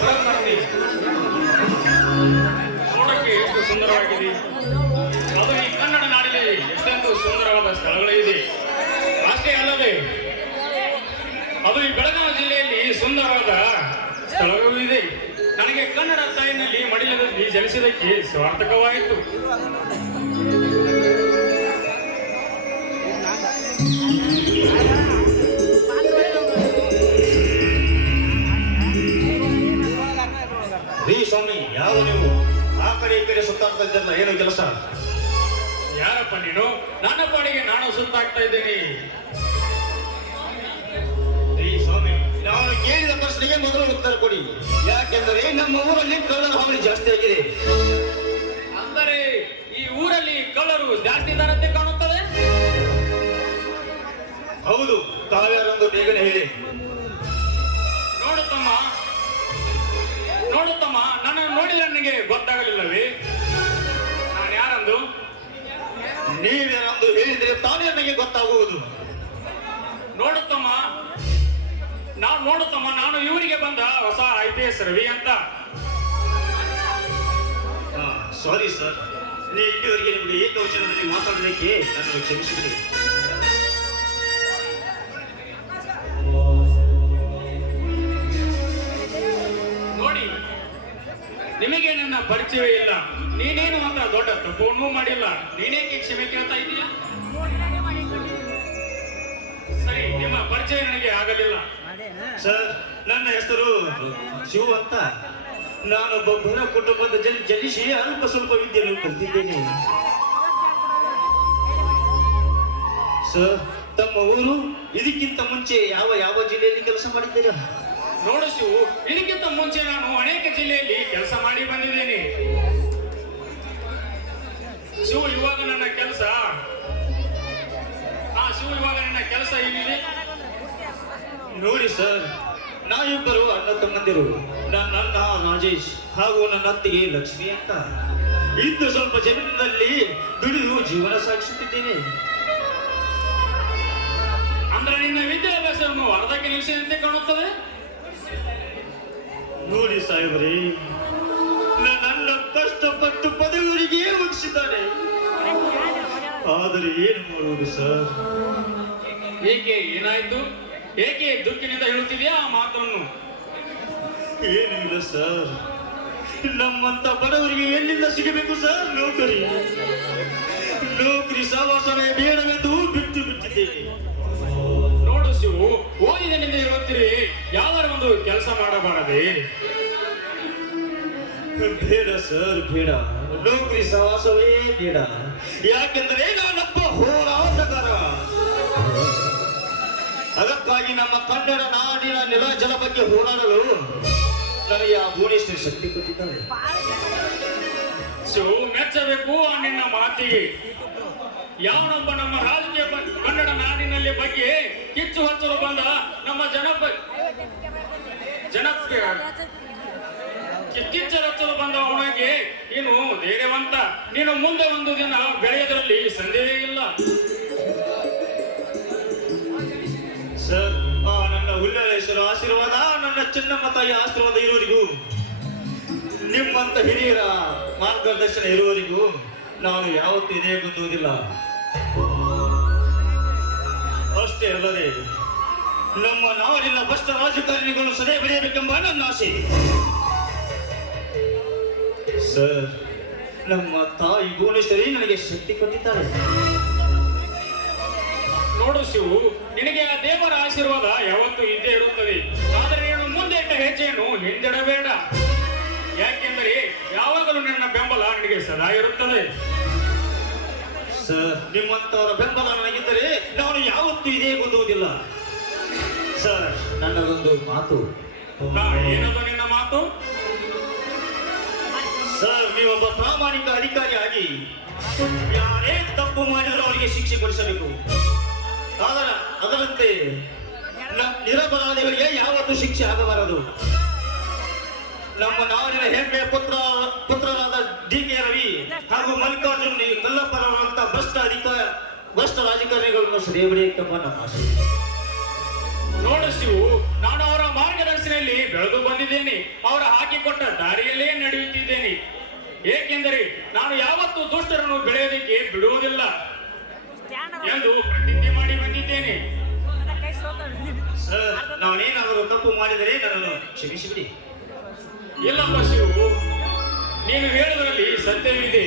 ಪ್ರಕೃತಿ ನೋಡಕ್ಕೆ ಎಷ್ಟು ಸುಂದರವಾಗಿದೆ. ಅದು ಈ ಕನ್ನಡ ನಾಡಿನಲ್ಲಿ ಎಷ್ಟೊಂದು ಸುಂದರವಾದ ಸ್ಥಳಗಳಿದೆ. ಅಷ್ಟೇ ಅಲ್ಲದೆ ಅದು ಈ ಬೆಳಗಾವಿ ಜಿಲ್ಲೆಯಲ್ಲಿ ಸುಂದರವಾದ ಸ್ಥಳಗಳು ಇದೆ. ನನಗೆ ಕನ್ನಡ ತಾಯಿನಲ್ಲಿ ಮಡಿಲದಲ್ಲಿ ಜನಿಸಿದಕ್ಕೆ ಸಾರ್ಥಕವಾಯಿತು. ರೀ ಸ್ವಾಮಿ, ಯಾವ ನೀವು ಆ ಕಡೆ ಈ ಕಡೆ ಸುತ್ತಾಡ್ತಾ ಇದ್ದಲ್ಲ, ಏನು ಕೆಲಸ? ಯಾರಪ್ಪ ನೀನು? ನನ್ನ ಪಾಡಿಗೆ ನಾನು ಸುತ್ತಾಗ್ತಾ ಇದ್ದೇನೆ. ರೀ ಸ್ವಾಮಿ, ನಾನು ಕೇಳಿದ ಪ್ರಶ್ನೆಗೆ ಮೊದಲು ಉತ್ತರ ಕೊಡಿ. ಯಾಕೆಂದರೆ ನಮ್ಮ ಊರಲ್ಲಿ ಕಳ್ಳರ ಹಾವಳಿ ಜಾಸ್ತಿ ಆಗಿದೆ. ಅಂದರೆ ಈ ಊರಲ್ಲಿ ಕಳ್ಳರು ಜಾಸ್ತಿ ಇದ್ದಾರಂತೆ ಕಾಣುತ್ತದೆ. ಹೌದು, ತಾವ್ಯಾರೊಂದು ಬೇಗನೆ ಹೇಳಿ. ನೋಡುತ್ತಮ್ಮ, ನನ್ನನ್ನು ನೋಡಿದ್ರೆ ನನಗೆ ಗೊತ್ತಾಗಲಿಲ್ಲವೇ ನಾನು ಯಾರಂದು? ನೀವೇನಂದು ಹೇಳಿದ್ರೆ ತಾನೇ ನನಗೆ ಗೊತ್ತಾಗುವುದು. ನೋಡುತ್ತಮ್ಮ, ನಾನು ಇವರಿಗೆ ಬಂದ ಹೊಸ IPS ರವಿ ಅಂತ. ಸಾರಿ ಸರ್, ಇಲ್ಲಿವರೆಗೆ ನಿಮಗೆ ಏಕವಚನದಲ್ಲಿ ಮಾತಾಡಲಿಕ್ಕೆ ನಾನು ಕ್ಷಮಿಸಿದೆ. ನೋಡಿ, ನಿಮಗೆ ನನ್ನ ಪರಿಚಯವೇ ಇಲ್ಲ. ನೀನೇನು ಅಂತ ದೊಡ್ಡ ತಪ್ಪನ್ನೂ ಮಾಡಿಲ್ಲ. ನೀನೇಕೆ ಕ್ಷಮೆ ಕೇಳ್ತಾ ಇದೀಯಾ? ಸರಿ, ನಿಮ್ಮ ಪರಿಚಯ ನನಗೆ ಆಗಲಿಲ್ಲ. ಸರ್, ನನ್ನ ಹೆಸರು ಶಿವ ಅಂತ. ನಾನು ಬಡ ಕುಟುಂಬದ ಜನಿಸಿ ಅಲ್ಪ ಸ್ವಲ್ಪ ವಿದ್ಯೆಯನ್ನು ಕಲಿತಿದ್ದೇನೆ. ಸರ್, ತಮ್ಮ ಊರು? ಇದಕ್ಕಿಂತ ಮುಂಚೆ ಯಾವ ಜಿಲ್ಲೆಯಲ್ಲಿ ಕೆಲಸ ಮಾಡಿದ್ದೀರಾ? ನೋಡು ಶಿವು, ಇದಕ್ಕಿಂತ ಮುಂಚೆ ನಾನು ಅನೇಕ ಜಿಲ್ಲೆಯಲ್ಲಿ ಕೆಲಸ ಮಾಡಿ ಬಂದಿದ್ದೇನೆ. ಶಿವು, ಇವಾಗ ನನ್ನ ಕೆಲಸ ಏನಿದೆ? ನೋಡಿ ಸರ್, ನಾವಿಬ್ಬರು ಅಣ್ಣ ತಮ್ಮಂದಿರು. ನನ್ನ ರಾಜೇಶ್ ಹಾಗೂ ನನ್ನ ಅತ್ತಿಗೆ ಲಕ್ಷ್ಮಿ ಅಂತ. ಇದ್ದು ಸ್ವಲ್ಪ ಜಮೀನಿನಲ್ಲಿ ದುಡಿದು ಜೀವನ ಸಾಗಿಸುತ್ತಿದ್ದೇನೆ. ಅಂದ್ರೆ ನಿನ್ನ ವಿದ್ಯಾಭ್ಯಾಸವನ್ನು ಅರ್ಧಕ್ಕೆ ನಿಲ್ಲಿಸಿದಂತೆ ಕಾಣುತ್ತದೆ. ನೋಡಿ ಸಾಹೇಬರೇ, ನನ್ನ ಕಷ್ಟಪಟ್ಟು ಪದವಿಗೆ ಮುಗಿಸಿದ್ದಾರೆ. ಆದರೆ ಏನು ಮಾಡುವುದು ಸರ್? ಏನಾಯ್ತು? ಏಕೆ ದುಃಖಿನಿಂದ ಹೇಳುತ್ತಿದೆಯಾ ಆ ಮಾತನ್ನು? ಏನೂ ಇಲ್ಲ ಸರ್, ನಮ್ಮಂತ ಬಡವರಿಗೆ ಎಲ್ಲಿಂದ ಸಿಗಬೇಕು ಸರ್ ನೌಕರಿ ಸವಾಸನೆ ಬೇಡವೆಂದು ಬಿಟ್ಟಿದ್ದೇನೆ. ನೋಡು ಶಿವು, ಓದಿದನಿಂದ ಇರುತ್ತೀರಿ, ಯಾವ್ದಾರ ಒಂದು ಕೆಲಸ ಮಾಡಬಾರದೆ? ಬೇಡ ಸರ್, ಬೇಡ. ನೌಕರಿ ಸವಾಸವೇ ಬೇಡ. ಯಾಕೆಂದರೆ ನಾನೊಬ್ಬ ಹೋರಾಟಗಾರ. ಅದಕ್ಕಾಗಿ ನಮ್ಮ ಕನ್ನಡ ನಾಡಿನ ನೆಲ ಜಲ ಬಗ್ಗೆ ಹೋರಾಡಲು ನನಗೆ ಆ ಭುವನೇಶ್ವರಿ ಶಕ್ತಿ ಕೊಟ್ಟಿದ್ದಾಳೆ. ಶಿವು, ಮೆಚ್ಚಬೇಕು ಆ ನಿನ್ನ ಮಾತಿಗೆ. ಯಾವನೊಬ್ಬ ನಮ್ಮ ರಾಜಕೀಯ ಕನ್ನಡ ನಾಡಿನಲ್ಲಿ ಬಗ್ಗೆ ಕಿಚ್ಚು ಹಚ್ಚಲು ಬಂದ ನಮ್ಮ ಕಿಚ್ಚು ಹಚ್ಚಲು ಬಂದ ಅವನಿಗೆ ನೀನು ಧೈರ್ಯವಂತ. ನೀನು ಮುಂದೆ ಒಂದು ದಿನ ಬೆಳೆಯೋದ್ರಲ್ಲಿ ಸಂದೇಹ ಇಲ್ಲ. ಸರ್, ನನ್ನ ಹುಲ್ಲೇಶ್ವರ ಆಶೀರ್ವಾದ, ನನ್ನ ಚೆನ್ನಮ್ಮ ತಾಯಿ ಆಶೀರ್ವಾದ ಇರುವವರಿಗೂ, ನಿಮ್ಮಂತ ಹಿರಿಯರ ಮಾರ್ಗದರ್ಶನ ಇರುವವರಿಗೂ ನಾನು ಯಾವತ್ತೂ ಇದೇ ಗೊತ್ತುವುದಿಲ್ಲ. ಅಷ್ಟೇ ಅಲ್ಲದೆ ನಮ್ಮ ನಾಡಿನ ಭ್ರಷ್ಟ ರಾಜಕಾರಣಿಗಳು ಸದೆ ಬೆಳೆಯಬೇಕೆಂಬ ನನ್ನ ಆಸೆ. ಸರ್, ನಮ್ಮ ತಾಯಿ ಭುವನೇಶ್ವರಿ ನನಗೆ ಶಕ್ತಿ ಕೊಟ್ಟಿದ್ದಾಳೆ. ನೋಡು ಶಿವು, ನಿನಗೆ ಆ ದೇವರ ಆಶೀರ್ವಾದ ಯಾವತ್ತೂ ಇದ್ದೇ ಇರುತ್ತದೆ. ಆದರೆ ನೀನು ಮುಂದೆ ಇಟ್ಟ ಹೆಜ್ಜೆಯನ್ನು ಹಿಂದಿಡಬೇಡ. ಯಾಕೆಂದರೆ ಯಾವಾಗಲೂ ನನ್ನ ಬೆಂಬಲ ನನಗೆ ಸದಾ ಇರುತ್ತದೆ. ಸರ್, ನಿಮ್ಮಂತವರ ಬೆಂಬಲ ನನಗಿದ್ದರೆ ನಾನು ಯಾವತ್ತೂ ಇದೇ ಗೊತ್ತುವುದಿಲ್ಲ. ಸರ್, ನನ್ನದೊಂದು ಮಾತು. ಏನದು ನಿನ್ನ ಮಾತು? ಸರ್, ನೀವೊಬ್ಬ ಪ್ರಾಮಾಣಿಕ ಅಧಿಕಾರಿಯಾಗಿ ಯಾರೇ ತಪ್ಪು ಮಾಡಿದರೂ ಅವರಿಗೆ ಶಿಕ್ಷೆ ಕೊಡಿಸಬೇಕು. ಅದರಂತೆ ನಿರಪರಾಧಿಗಳಿಗೆ ಯಾವತ್ತೂ ಶಿಕ್ಷೆ ಆಗಬಾರದು. ನಮ್ಮ ನಾಡಿನ ಹೆಮ್ಮೆಯ ಪುತ್ರರಾದ DK ರವಿ ಹಾಗೂ ಮಲ್ಲಿಕಾರ್ಜುನ್ ಕಲ್ಲಪ್ಪರವರಂತ ಭ್ರಷ್ಟ ರಾಜಕಾರಣಿಗಳನ್ನು ಸೆರೆ ಹಿಡಿಯಬೇಕೆಂಬ ನಮ್ಮ ಆಸೆ. ನೋಡು ಶಿವು, ನಾನು ಅವರ ಮಾರ್ಗದರ್ಶನೆಯಲ್ಲಿ ಬೆಳೆದು ಬಂದಿದ್ದೇನೆ. ಅವರು ಹಾಕಿಕೊಟ್ಟ ದಾರಿಯಲ್ಲೇ ನಡೆಯುತ್ತಿದ್ದೇನೆ. ಏಕೆಂದರೆ ನಾನು ಯಾವತ್ತೂ ದುಷ್ಟರನ್ನು ಬೆಳೆಯೋದಕ್ಕೆ ಬಿಡುವುದಿಲ್ಲ ಎಂದು ಪ್ರತಿಜ್ಞೆ ಮಾಡಿ ಬಂದಿದ್ದೇನೆ. ಸರ್, ನಾನೇನಾದರೂ ತಪ್ಪು ಮಾಡಿದರೆ ನನ್ನನ್ನು ಕ್ಷಮಿಸಿಬಿಡಿ. ಇಲ್ಲಪ್ಪ ಶಿವು, ನೀನು ಹೇಳುವುದರಲ್ಲಿ ಸತ್ಯವಿದೆ.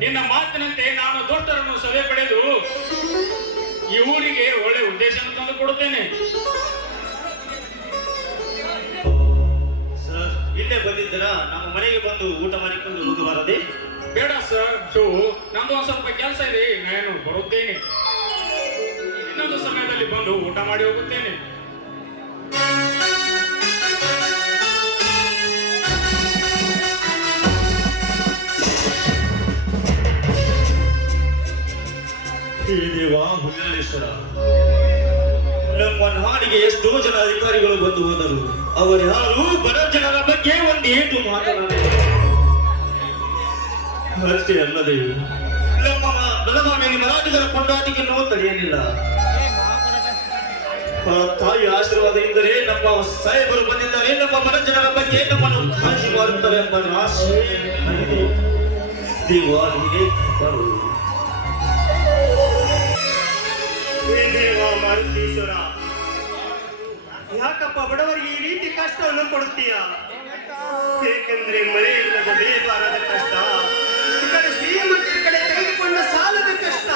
ನಿನ್ನ ಮಾತಿನಂತೆ ನಾನು ದುಷ್ಟರನ್ನು ಸಭೆ ಪಡೆದು ಈ ಊರಿಗೆ ಒಳ್ಳೆ ಉದ್ದೇಶವನ್ನು ತಂದು ಕೊಡುತ್ತೇನೆ. ಸರ್, ಇಲ್ಲೇ ಬಂದಿದ್ದೀರಾ? ನಮ್ಮ ಮನೆಗೆ ಬಂದು ಊಟ ಮಾಡಿಕೊಂಡು ಹೋಗಬಾರದೆ? ಬೇಡ ಸರ್, ಶಿವು, ನಂದು ಒಂದು ಸ್ವಲ್ಪ ಕೆಲಸ ಇದೆ, ನಾನು ಬರುತ್ತೇನೆ. ಇನ್ನೊಂದು ಸಮಯದಲ್ಲಿ ಬಂದು ಊಟ ಮಾಡಿ ಹೋಗುತ್ತೇನೆ. ಹೇ ದೇವ ಹುಲ್ಲೇಶ್ವರ, ನಮ್ಮ ನಾಡಿಗೆ ಎಷ್ಟೋ ಜನ ಅಧಿಕಾರಿಗಳು ಬಂದು ಹೋದರು. ಅವರ್ಯಾರು ಬಡ ಜನರ ಬಗ್ಗೆ ಒಂದು ಏಟು ಮಾತನಾಡಿದರು. ಅಷ್ಟೇ ಅಲ್ಲದೆ ನಮ್ಮ ಬೆಳಗಾವಿಯಲ್ಲಿ ಮರಾಠಿಗರ ಕೊಂಡಾಟಿಕೆಯನ್ನು ತಡೆಯಲಿಲ್ಲ. ಆ ತಾಯಿ ಆಶೀರ್ವಾದ ಇದ್ದರೆ ನಮ್ಮ ಸಾಹೇಬರು ಬಂದಿದ್ದಾರೆ, ನಮ್ಮ ಬಡ ಜನರ ಬಗ್ಗೆ ನಮ್ಮನ್ನು ಕಾಳಜಿ ಮಾಡುತ್ತಾರೆ ಎಂಬ ಆಸೆ ನನಗಿದೆ. ದೇವ ನಿನಗೆ ಕೃಪರು. ಹೇ ದೇವ ಮಾರುತೀಶ್ವರ, ಯಾಕಪ್ಪ ಬಡವರಿಗೆ ಈ ರೀತಿ ಕಷ್ಟವನ್ನು ಕೊಡುತ್ತೀಯ? ಏಕೆಂದ್ರೆ ಮಳೆ ಇಲ್ಲದ ಬೇಬಾರದ ಕಷ್ಟ, ಈ ಕಡೆ ಶ್ರೀಮಂತರ ಕಡೆ ತೆಗೆದುಕೊಂಡ ಸಾಲದ ಕಷ್ಟ,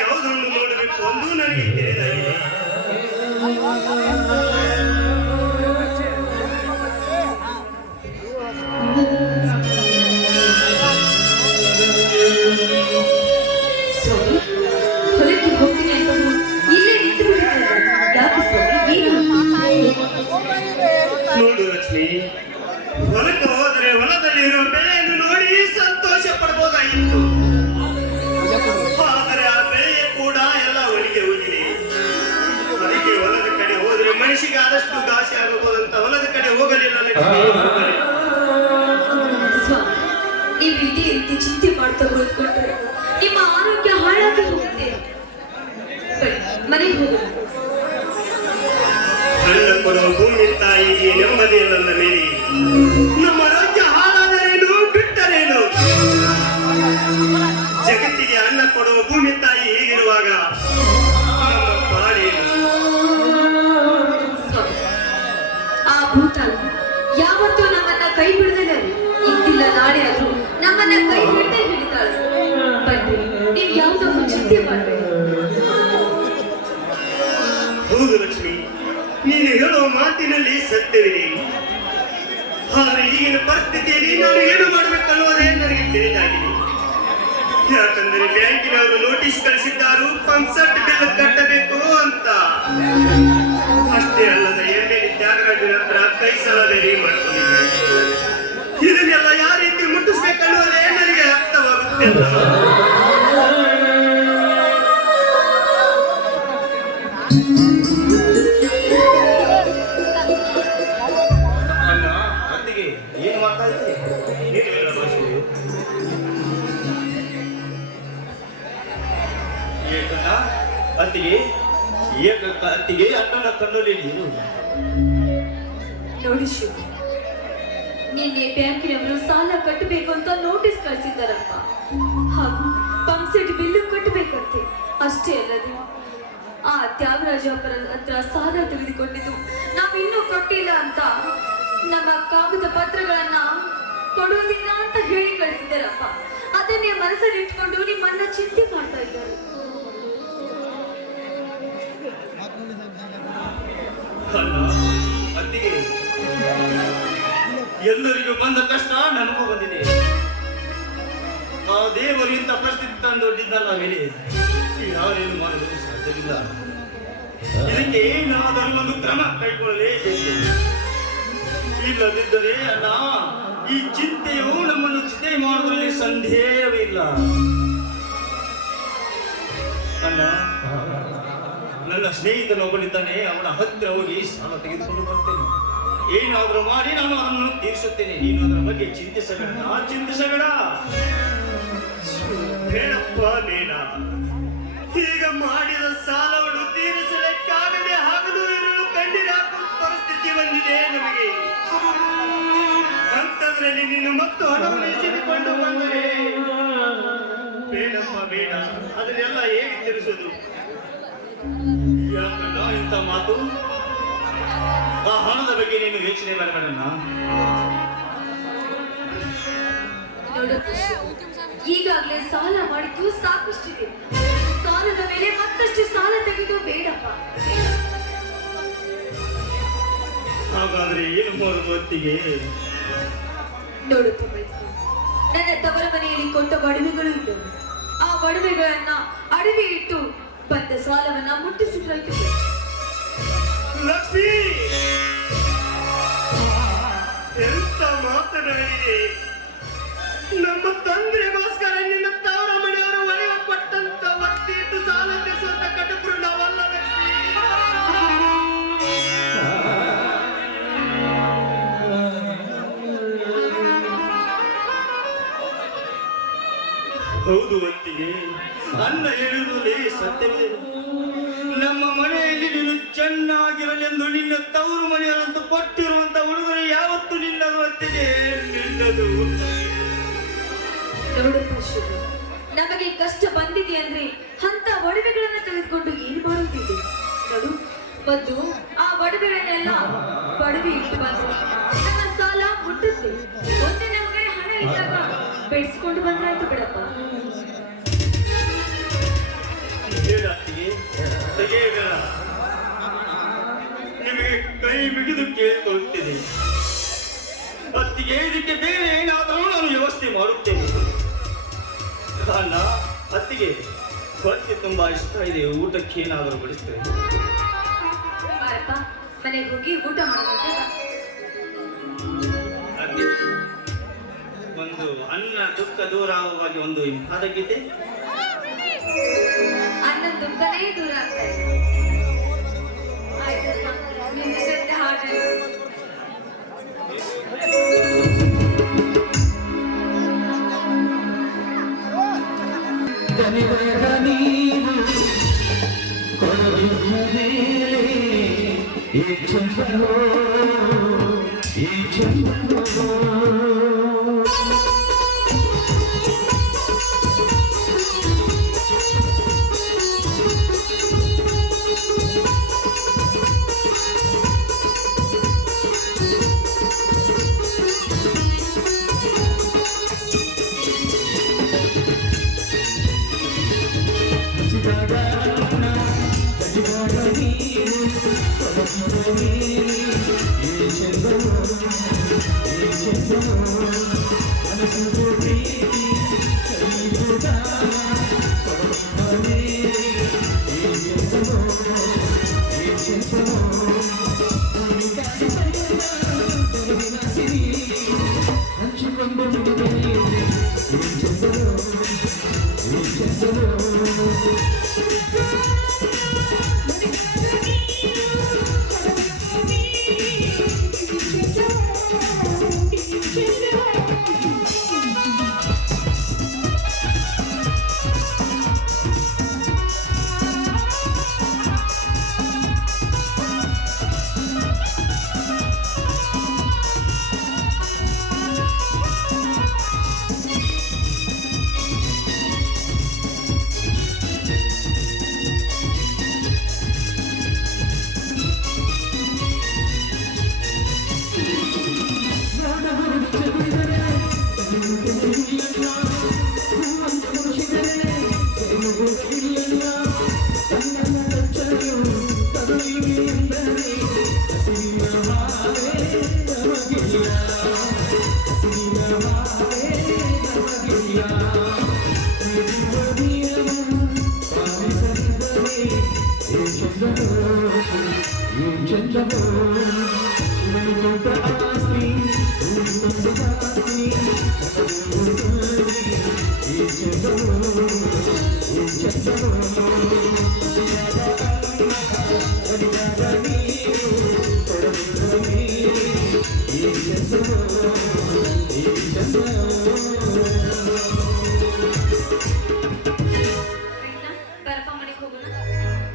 ಯಾವುದನ್ನು ನೋಡಬೇಕು ಒಂದು ನನಗೆ ತಿಳಿದಾಗಿದೆ. ನೋಡು ಲಕ್ಷ್ಮಿ, ಹೊಲಕ್ಕೆ ಹೋದರೆ ಹೊಲದಲ್ಲಿ ಇರುವ ಬೆಳೆಯನ್ನು ನೋಡಿ ಸಂತೋಷ ಪಡಬಹುದಾಗಿತ್ತು. ಆದರೆ ಆ ಬೆಳೆಯೇ ಕೂಡ ಎಲ್ಲ ಒಳಗೆ ಹೋಗಿದೆ. ಅದಕ್ಕೆ ಹೊಲದ ಕಡೆ ಹೋದರೆ ಮನುಷ್ಯಗೆ ಆದಷ್ಟು ಘಾಸಿ ಆಗಬಹುದಂತ ಹೊಲದ ಕಡೆ ಹೋಗಲಿಲ್ಲ ಲಕ್ಷ್ಮಿ. ನೀವು ಇದೇ ರೀತಿ ಚಿಂತೆ ಮಾಡ್ತಾ ಕೂತ್ಕೊಂಡ್ರೆ ನಿಮ್ಮ ಆರೋಗ್ಯ ಹಾಳಾಗಿ ಹೋಗುತ್ತೆ. ಮನೆಗೆ ಹೋಗೋಣ. ಅನ್ನ ಕೊಡುವ ಭೂಮಿ ತಾಯಿಗೆ ನೆಮ್ಮದಿ ಇಲ್ಲದ ಮೇಲೆ ನಮ್ಮ ರಾಜ್ಯ ಹಾಳಾದರೇನು ಬಿಟ್ಟರೇನು? ಜಗತ್ತಿಗೆ ಅನ್ನ ಕೊಡುವ ಭೂಮಿ ತಾಯಿ ಹೀಗಿರುವಾಗ ನಮ್ಮ ಪಾಡೇನು? ಆ ಭೂತಾಯಿ ಯಾವತ್ತೂ ನಮ್ಮನ್ನ ಕೈ ಬಿಡದಲ್ಲ. ಇಂದಿಲ್ಲ ನಾಳೆ ಆದ್ರೂ ನಮ್ಮನ್ನ ಕೈ ಹಿಡ್ದೇ ಹಿಡಿತಾಳೆ. ಬನ್ನಿ, ನೀವು ಯಾವುದಕ್ಕೂ ಚಿಂತೆ ಮಾಡಬೇಡಿ. ಹೌದು ಲಕ್ಷ್ಮಿ, ನೀನು ಹೇಳುವ ಮಾತಿನಲ್ಲಿ ಸತ್ಯವಿದೆ. ಆದರೆ ಈಗಿನ ಪರಿಸ್ಥಿತಿಯಲ್ಲಿ ನಾನು ಏನು ಮಾಡಬೇಕನ್ನುವುದೇ ನನಗೆ ತಿಳಿದಾಗಿದೆ. ಯಾಕಂದರೆ ಬ್ಯಾಂಕಿನವರು ನೋಟಿಸ್ ಕಳಿಸಿದ್ದಾರು, ಪಂಪ್ಸೆಟ್ ಬಿಲ್ ಕಟ್ಟಬೇಕು ಅಂತ. ಅಷ್ಟೇ ಅಲ್ಲದ ಎಮ್ಮೆಲಿ ತ್ಯಾಗರಾಜನ ಹತ್ರ ಕೈ ಸಲಹೆ ಮಾಡ್ಕೊಂಡಿದ್ದಾರೆ. ಇದನ್ನೆಲ್ಲ ಯಾವ ರೀತಿ ಮುಟ್ಟಿಸ್ಬೇಕನ್ನುವುದೇ ನನಗೆ ಅರ್ಥವಾಗುತ್ತಿಲ್ಲ. ಏನು ಮಾಡ್ತಾ ಇದ್ದೀರಿ? ಏನು ಹೇಳ ಭಾಷೆ? ಏಕನ ಅತ್ತಿಗೆ ಅಣ್ಣನ ಕಣ್ಣಲ್ಲಿ ನೀರು. ನೋಡಿ ಶಿವ, ನಿನ್ನೆ ಬ್ಯಾಂಕಿನವರು ಸಾಲ ಕಟ್ಟಬೇಕು ಅಂತ ನೋಟಿಸ್ ಕಳಿಸಿದ್ದಾರಪ್ಪ. ಹಾಗೂ ಪಂಪ್ಸೆಟ್ ಬಿಲ್ಲು ಕಟ್ಟಬೇಕಂತೆ. ಅಷ್ಟೇ ಅಲ್ಲದೆ ಆ ತ್ಯಾಗರಾಜ ಹತ್ರ ಸಾಲ ತೆಗೆದುಕೊಂಡಿದ್ದು ನಾವು ಇನ್ನೂ ಕೊಟ್ಟಿಲ್ಲ ಅಂತ ನಮ್ಮ ಕಾಗದ ಪತ್ರಗಳನ್ನ ಕೊಡುವುದಿಲ್ಲ ಅಂತ ಹೇಳಿ ಕಳಿಸಿದ್ದಾರಪ್ಪ. ಅದನ್ನೇ ಮನಸ್ಸಲ್ಲಿ ಇಟ್ಕೊಂಡು ನಿಮ್ಮನ್ನ ಚಿಂತೆ ಮಾಡ್ತಾ ಇದ್ದಾರೆ. ಅತ್ತಿಗೆ, ಎಲ್ಲರಿಗೂ ಬಂದ ಕಷ್ಟ ನನಗೂ ಬಂದಿದೆ. ಆ ದೇವರು ಇಂಥ ಪರಿಸ್ಥಿತಿ ತಂದೊಡ್ಡಿದ್ದಲ್ಲ ಮೇಲೆ ಯಾರೇನು ಮಾಡಲು ಸಾಧ್ಯವಿಲ್ಲ. ಇದಕ್ಕೆ ಏನಾದರೂ ಒಂದು ಕ್ರಮ ಕೈಗೊಳ್ಳಲೇಬೇಕು. ಇಲ್ಲದಿದ್ದರೆ ಅಣ್ಣ, ಈ ಚಿಂತೆಯು ನಮ್ಮನ್ನು ಚಿತೆ ಮಾಡುವುದರಲ್ಲಿ ಸಂದೇಹವಿಲ್ಲ. ಅಣ್ಣ, ನನ್ನ ಸ್ನೇಹಿತನೊಬ್ಬನಿದ್ದಾನೆ, ಅವನ ಹತ್ತಿರ ಹೋಗಿ ಸಾಲ ತೆಗೆದುಕೊಂಡು ಬರ್ತೇನೆ. ಏನಾದರೂ ಮಾಡಿ ನಾನು ಅದನ್ನು ತೀರಿಸುತ್ತೇನೆ. ನೀನು ಅದರ ಬಗ್ಗೆ ಚಿಂತಿಸಬೇಡ. ಬೇಡಪ್ಪ ಬೇಡ. ಈಗ ಮಾಡಿದ ಸಾಲವನ್ನು ತೀರಿಸಲಿಕ್ಕಾಗದೆ ಹಗಲು ಇರಲು ಕಣ್ಣೀರು ಸಮಯದಲ್ಲಿ ನೀನು ಮತ್ತು ಹಣವನ್ನು ಎಸೆದುಕೊಂಡು ಬಂದರೆ ಬೇಡಪ್ಪ ಬೇಡ, ಅದನ್ನೆಲ್ಲ ಹೇಗೆ ತಿಳಿಸುವುದು? ಯಾಕಂದ ಇಂಥ ಮಾತು? ಆ ಹಣದ ಬಗ್ಗೆ ನೀನು ಯೋಚನೆ ಮಾಡಬೇಡಣ್ಣ. ನೋಡು ಕೃಷ್ಣ, ಈಗಾಗಲೇ ಸಾಲ ಮಾಡಿದ್ದು ಸಾಕಷ್ಟಿದೆ. ಸಾಲದ ಮೇಲೆ ಮತ್ತಷ್ಟು ಸಾಲ ತೆಗೆದು ಬೇಡಪ್ಪ. ಹಾಗಾದ್ರೆ ಏನು ಮಾಡುವುದು ಹೊತ್ತಿಗೆ? ನೋಡು ನನ್ನ ತವರ ಮನೆಯಲ್ಲಿ ಕೊಟ್ಟ ಒಡವೆಗಳು ಇದ್ದವು. ಆ ಒಡವೆಗಳನ್ನ ಅಡವಿ ಇಟ್ಟು ಬಂದ ಸಾಲವನ್ನ ಮುಟ್ಟಿಸಿದ್ರಾಯ್ತು. ಲಕ್ಷ್ಮಿ, ಎಂತ ಮಾತನಾಡಿದೆ! ನಮ್ಮ ತಂದೆಗೋಸ್ಕರ ನಿನ್ನ ತವರ ಮನೆಯವರು ಒಡೆಯ ಕೊಟ್ಟಂತ ಒತ್ತಿ ಇಟ್ಟು ಸಾಲ ತೆಸುವಂತ ಕಟಕರು ನಾವಲ್ಲ ಲಕ್ಷ್ಮಿ. ಹೌದು ಅಂತಿಗೆ, ಅನ್ನ ಹೇಳುವುದೇ ಸತ್ಯವೇ. ನಮ್ಮ ಮನೆಯಲ್ಲಿ ನೀನು ಚೆನ್ನಾಗಿರಲೆಂದು ನಿನ್ನ ತವರು ಮನೆಯವರಂತೂ ಕೊಟ್ಟಿರುವಂತ ಉಡುಗೊರೆ ಯಾವತ್ತು ನಿನ್ನದು ಅಂತಿಗೆ ನಿನ್ನದು. ನೋಡು ಪರಶುರ, ನಮಗೆ ಕಷ್ಟ ಬಂದಿದೆ ಅಂದ್ರೆ ಅಂತ ಒಡವೆಗಳನ್ನ ತೆಗೆದುಕೊಂಡು ಏನು ಮಾಡುತ್ತಿದೆ? ನೋಡು, ಮತ್ತು ಆ ಒಡವೆಗಳನ್ನೆಲ್ಲ ಒಡವೆ ಇಟ್ಟು ಬಂದ್ರೆ ನನ್ನ ಸಾಲ ಮುಟ್ಟುತ್ತೆ. ಒಂದೇ ನಮಗೆ ಹಣ ಇದ್ದಾಗ ಬೆಳೆಸ್ಕೊಂಡು ಬಂದ್ರಾಯ್ತು ಬಿಡಪ್ಪ. ನಿಮಗೆ ಕೈ ಬಿಗಿದು ಕೇಳಿಕೊಳ್ಳುತ್ತೇನೆ ಅತ್ತಿಗೆ, ಇದಕ್ಕೆ ಬೇರೆ ಏನಾದರೂ ನಾನು ವ್ಯವಸ್ಥೆ ಮಾಡುತ್ತೇನೆ. ಅಲ್ಲ ಅತ್ತಿಗೆ, ಹೊಟ್ಟೆ ತುಂಬಾ ಇಷ್ಟ ಇದೆ, ಊಟಕ್ಕೆ ಏನಾದರೂ ಬಡಿಸ್ತೇನೆ. ಬಾರಪ್ಪ, ಮನೆಗೆ ಹೋಗಿ ಊಟ ಮಾಡೋದಂತೆ. ಒಂದು ಅನ್ನ ದುಃಖ ದೂರ ಆಗುವಾಗಿ ಒಂದು ಇಂಪಾದ ಗೀತೆ. ಅಣ್ಣನ ದುಃಖನೇ ದೂರ ಆಗ್ತಾ ಇದೆ. ಆಯ್ತಪ್ಪ, ನಿನ್ನ ಶ್ರದ್ಧೆ ಹಾಗೆ.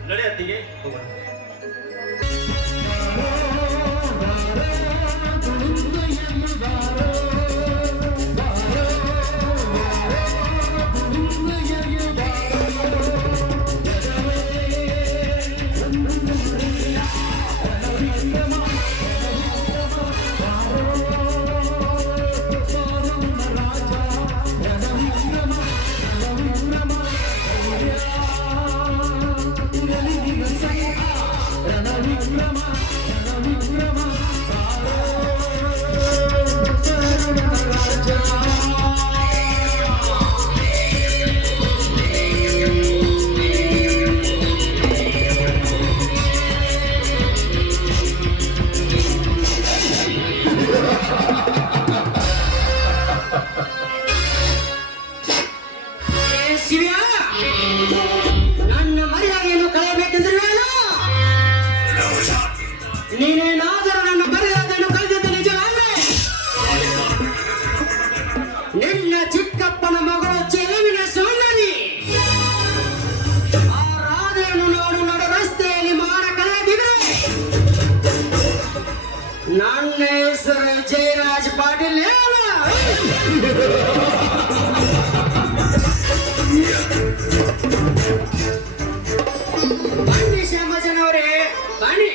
ನಡೆ ಅತ್ತಿಗೆ, ಹೋಗೋಣ. ಏ ಶಿವ್ಯ, ನನ್ನ ಮರ್ಯಾದೆಯನ್ನು ಕಳೆಯಬೇಕೆಂದ್ರೆ ಹೇಳು. ನೀನೇನಾದರೂ ನನ್ನ ಮರ್ಯಾದೆಯನ್ನು ಕಳೆದಿದ್ದ ನಿಜವಲ್ಲೇ? ನಿನ್ನ ಚಿಕ್ಕಪ್ಪನ ಮಗಳು ಚೆಲುವಿನ ಸುಂದರಿ ಆ ರಾಧೆಯನ್ನು ನಾನು ನಡು ರಸ್ತೆಯಲ್ಲಿ ಮಾರ ಕಳೆದಿದ್ದೆ. ನನ್ನ ಹೆಸರು ಜಯರಾಜ್ ಪಾಟೀಲ್ ಹೇಳ. ಬನ್ನಿ ಶ್ಯಾಮಜನವರೇ, ಬನ್ನಿ.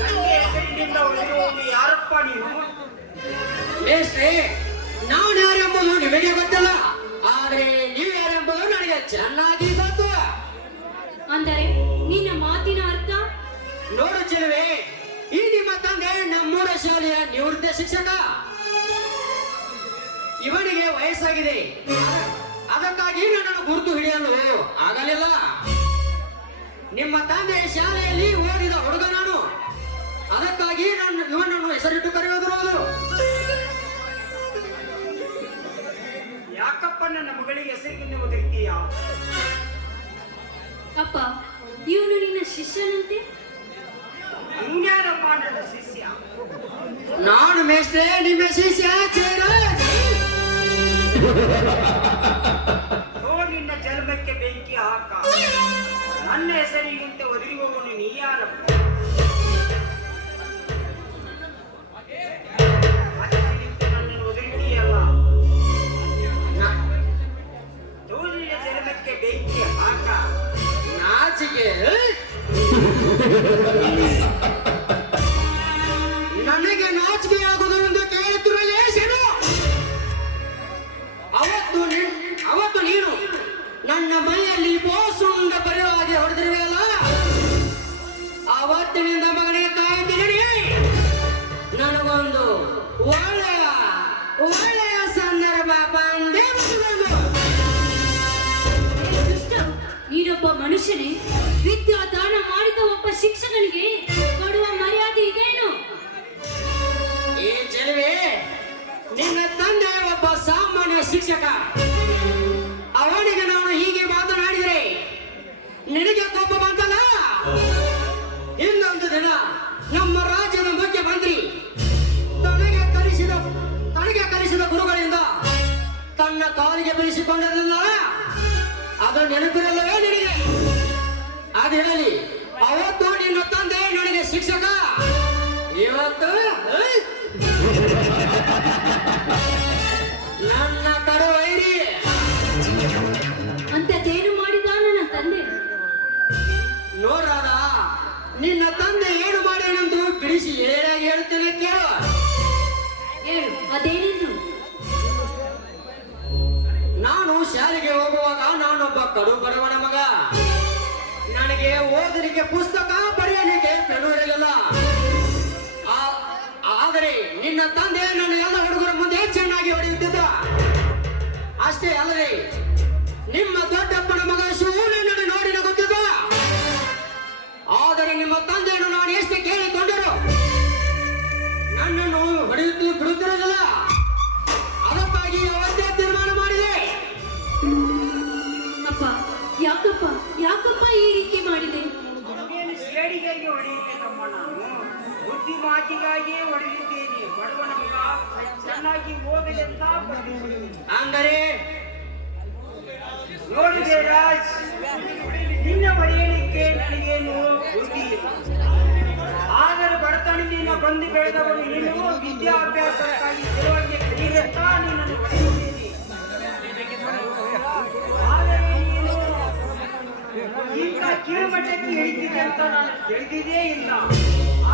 ನನ್ನ ಹೆಸರಿನಿಂದ ಉಳಿಯುವವನು ಯಾರಪ್ಪ ನೀನು? ಮೇಷ್ಟ್ರೆ, ನಾನು ಯಾರೆಂಬುದು ನಿಮಗೆ ಗೊತ್ತಿಲ್ಲ, ಆದ್ರೆ ನೀವು ಯಾರೆಂಬುದು ನನಗೆ ಚೆನ್ನಾಗಿ ಗೊತ್ತು. ಅಂದರೆ ನಿನ್ನ ಮಾತಿನ ಅರ್ಥ? ನೋಡು ಚೆಲುವೆ, ಈ ನಿಮ್ಮ ತಂದೆ ನಮ್ಮೂರ ಶಾಲೆಯ ನಿವೃತ್ತ ಶಿಕ್ಷಕ. ಇವನಿಗೆ ವಯಸ್ಸಾಗಿದೆ, ಅದಕ್ಕಾಗಿ ನನ್ನನ್ನು ಗುರುತು ಹಿಡಿಯಲು ಆಗಲಿಲ್ಲ. ನಿಮ್ಮ ತಂದೆ ಶಾಲೆಯಲ್ಲಿ ಓದಿದ ಹುಡುಗ ನಾನು, ಅದಕ್ಕಾಗಿ ಇವನನ್ನು ಹೆಸರಿಟ್ಟು ಕರೆಯೋದಿರುವುದು. ಯಾಕಪ್ಪ ನನ್ನ ಮಗಳಿಗೆ ಹೆಸರಿನಿಂದ ಒದಗಿತೀಯ? ಅಪ್ಪ, ಇವನು ನಿನ್ನ ಶಿಷ್ಯನಂತೆ? ಹಿಂಗ್ಯಾರಪ್ಪ ನನ್ನ ಶಿಷ್ಯ? ನಾನು ಮೇಷ್ಟ್ರೆ, ನಿಮ್ಮ ಶಿಷ್ಯ ಜಯರಾಜ್. ಓ ನಿನ್ನ ಜನ್ಮಕ್ಕೆ ಬೆಂಕಿ ಹಾಕ. ನನ್ನ ಹೆಸರಿಗಿಂತ ಒದಗಿರುವವನು ನೀ ಯಾರಪ್ಪ? ಮತ್ತೆ ನಿಂತು ನನ್ನನ್ನು ಒದಗಿದೀಯಲ್ಲ, ನಿನ್ನ ಜನ್ಮಕ್ಕೆ ಬೆಂಕಿ ಹಾಕ. ನಾಚಿಕೆ ನನಗೆ ನಾಚಿಕೆ ಆಗುವುದು ಎಂದು ಕೇಳುತ್ತಿರುವ ಲೇಷನು. ಅವತ್ತು ನೀನು ನನ್ನ ಮೈಯಲ್ಲಿ ಬೋಸುಂಡ ಬರೆಯುವ ಹಾಗೆ ಹೊಡೆದಿರುವೆಯಲ್ಲ, ಅವತ್ತಿನಿಂದ ಮಗನಿಗೆ ಕಾಯುತ್ತಿದ್ದೀನಿ. ನನಗೊಂದು ಒಳ್ಳೆಯ ಸಂದರ್ಭ ಬಂದೇ ಬಂದು. ದುಷ್ಟ, ನೀನೊಬ್ಬ ಮನುಷ್ಯನೇ? ವಿದ್ಯಾದಾನ ಮಾಡಿದ ಒಬ್ಬ ಶಿಕ್ಷಕನಿಗೆ ಕೊಡುವ ಮರ್ಯಾದೆ ಇದೇನು? ಈ ಚೆಲುವೆ, ನಿನ್ನ ತಂದೆ ಒಬ್ಬ ಸಾಮಾನ್ಯ ಶಿಕ್ಷಕ. ಅವನಿಗೆ ನಾನು ಹೀಗೆ ಮಾತನಾಡಿದರೆ ನಿನಗೆ ಕೋಪ ಬಂತಲ್ಲ? ಇನ್ನೊಂದು ದಿನ ನಮ್ಮ ರಾಜ್ಯದ ಮುಖ್ಯಮಂತ್ರಿ ತನಗೆ ಕಲಿಸಿದ ಗುರುಗಳಿಂದ ತನ್ನ ಕಾಲಿಗೆ ಬೀಳಿಸಿಕೊಂಡದಲ್ಲ, ಅದು ನೆನಪಿರಲ್ಲವೇ ನಿನಗೆ? ಅದಿರಲಿ, ಅವತ್ತು ನಿನ್ನ ತಂದೆ ನನಗೆ ಶಿಕ್ಷಕ, ಇವತ್ತು ನನ್ನ ಕಡು ವೈರಿ. ಅಂತದೇನು ಮಾಡಿದ ನನ್ನ ತಂದೆ? ನೋಡ್ರಾದ, ನಿನ್ನ ತಂದೆ ಏನು ಮಾಡ್ಯಾನೆಂದು ಬಿಡಿಸಿ ಹೇಳ್ತೇನೆ ಕೇಳು. ಹೇಳು, ಅದೇನೆಂದು? ನಾನು ಶಾಲೆಗೆ ಹೋಗುವಾಗ ನಾನೊಬ್ಬ ಕಡು ಬಡವನ ಮಗ. ನನಗೆ ಓದಲಿಕ್ಕೆ ಪುಸ್ತಕ, ಬರೆಯಲಿಕ್ಕೆ ಪೆನ್ನು ಇರಲಿಲ್ಲ. ಆದರೆ ನಿನ್ನ ತಂದೆ ನನ್ನ ಎಲ್ಲ ಹುಡುಗರ ಮುಂದೆ ಚೆನ್ನಾಗಿ ಹೊಡೆಯುತ್ತಿದ್ದ. ಅಷ್ಟೇ ಅಲ್ಲದೆ ನಿಮ್ಮ ದೊಡ್ಡಪ್ಪನ ಮಗ ಶಿವು ನನ್ನನ್ನು ನೋಡಿ ನಗುತ್ತಿದ್ದ. ಆದರೆ ನಿಮ್ಮ ತಂದೆಯನ್ನು ನಾನು ಎಷ್ಟು ಕೇಳಿಕೊಂಡರು ನನ್ನನ್ನು ಬಿಡುತ್ತಿರಲಿಲ್ಲ. ಅದಕ್ಕಾಗಿ ಅವತ್ತೇ ತೀರ್ಮಾನ ಮಾಡಿದೆ. ಅಪ್ಪ, ಯಾಕಪ್ಪ ಈ ರೀತಿ ಮಾಡಿದೆ? ಅವನೇನು ಸೇಡಿಗಾಗಿ ಹೊಡೆಯಬೇಕಮ್ಮ, ನಾನು ಬುದ್ಧಿ ಮಾತಿಗಾಗಿಯೇ ಹೊಡೆದಿದ್ದೇನೆ. ಬಡವನ ಮಗ ಚೆನ್ನಾಗಿ ಓದಲೆಂತ ಬಂದಿದ್ದೇನೆ. ಅಂದರೆ ನೋಡಿದೆ ರಾಜ್, ನಿನ್ನ ಹೊಡೆಯಲಿಕ್ಕೆ ನನಗೇನು ಬುದ್ಧಿ ಇಲ್ಲ. ಆದರೆ ಬಡತನದಿಂದ ಬಂದು ಬೆಳೆದವನು ನೀನು ವಿದ್ಯಾಭ್ಯಾಸಕ್ಕಾಗಿ ಕೆಲವರಿಗೆ ಕಲಿಯುತ್ತಾ ನಿನ್ನನ್ನು ಹೊಡೆಯುತ್ತೀನಿ. ಆದರೆ ನೀನು ಇಂಥ ಕೀಳುಮಟ್ಟಕ್ಕೆ ಇಳಿದಿದೆ ಅಂತ ನಾನು ತಿಳಿದಿದ್ದೇ ಇಲ್ಲ.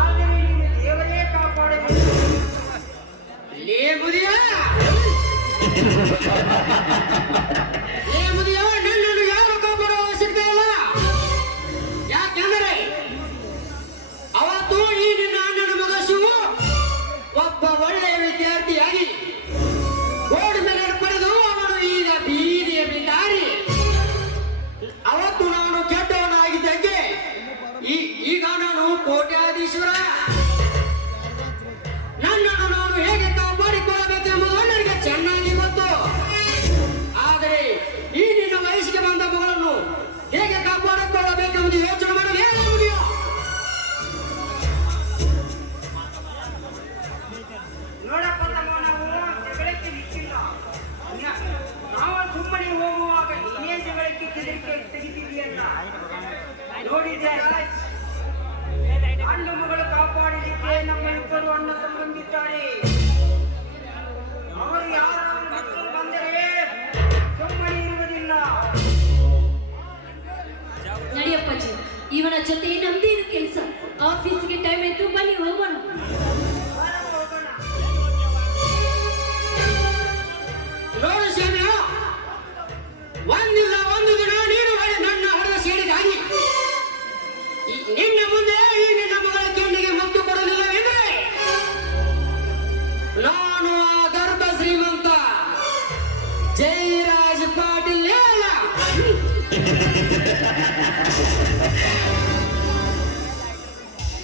ಆದರೆ ನೀನು ದೇವರೇ ಕಾಪಾಡಬೇಕು. ಲೇ ಮುದಿಯ, ನನ್ನನ್ನು ಯಾರು ಕಾಪಾಡುವ ಅವಶ್ಯಕತೆ ಇಲ್ಲ. ಯಾಕೆಂದರೆ ಅವತ್ತು ಈ ನಿನ್ನ ಅಣ್ಣನ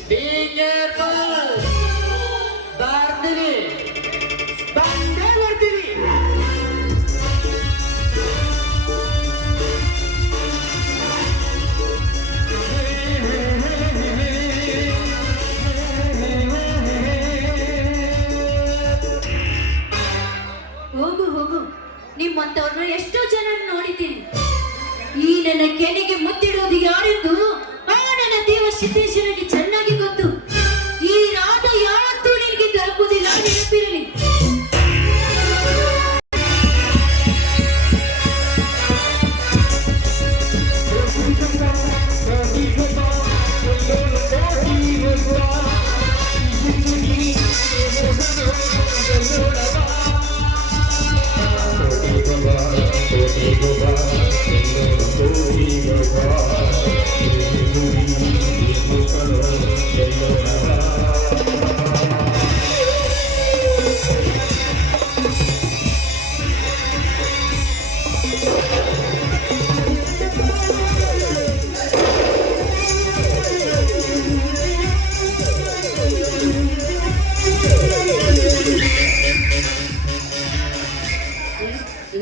ಬಿ ಕೇರ್ಫುಲ್. ಬರ್ತೀನಿ, ಬಂದೇ ಬರ್ತೀನಿ. ಹೋಗು ಹೋಗು, ನಿಮ್ಮಂತವ್ರನ್ನ ಎಷ್ಟೋ ಜನ ನೋಡಿದ್ದೀನಿ. ಈ ನನ್ನ ಕೆನೆಗೆ ಮುತ್ತಿಡೋದು ಯಾರೆಂದು ಆ ನನ್ನ ದೇವ ಸಿದ್ದೇಶ್ವರನಿಗೆ ಚೆನ್ನಾಗಿ ಗೊತ್ತು. ಈ ರಾಧ ಯಾವತ್ತೂ ನಿನಗೆ ದೊರಕುವುದಿಲ್ಲ, ನೆನಪಿರಲಿ.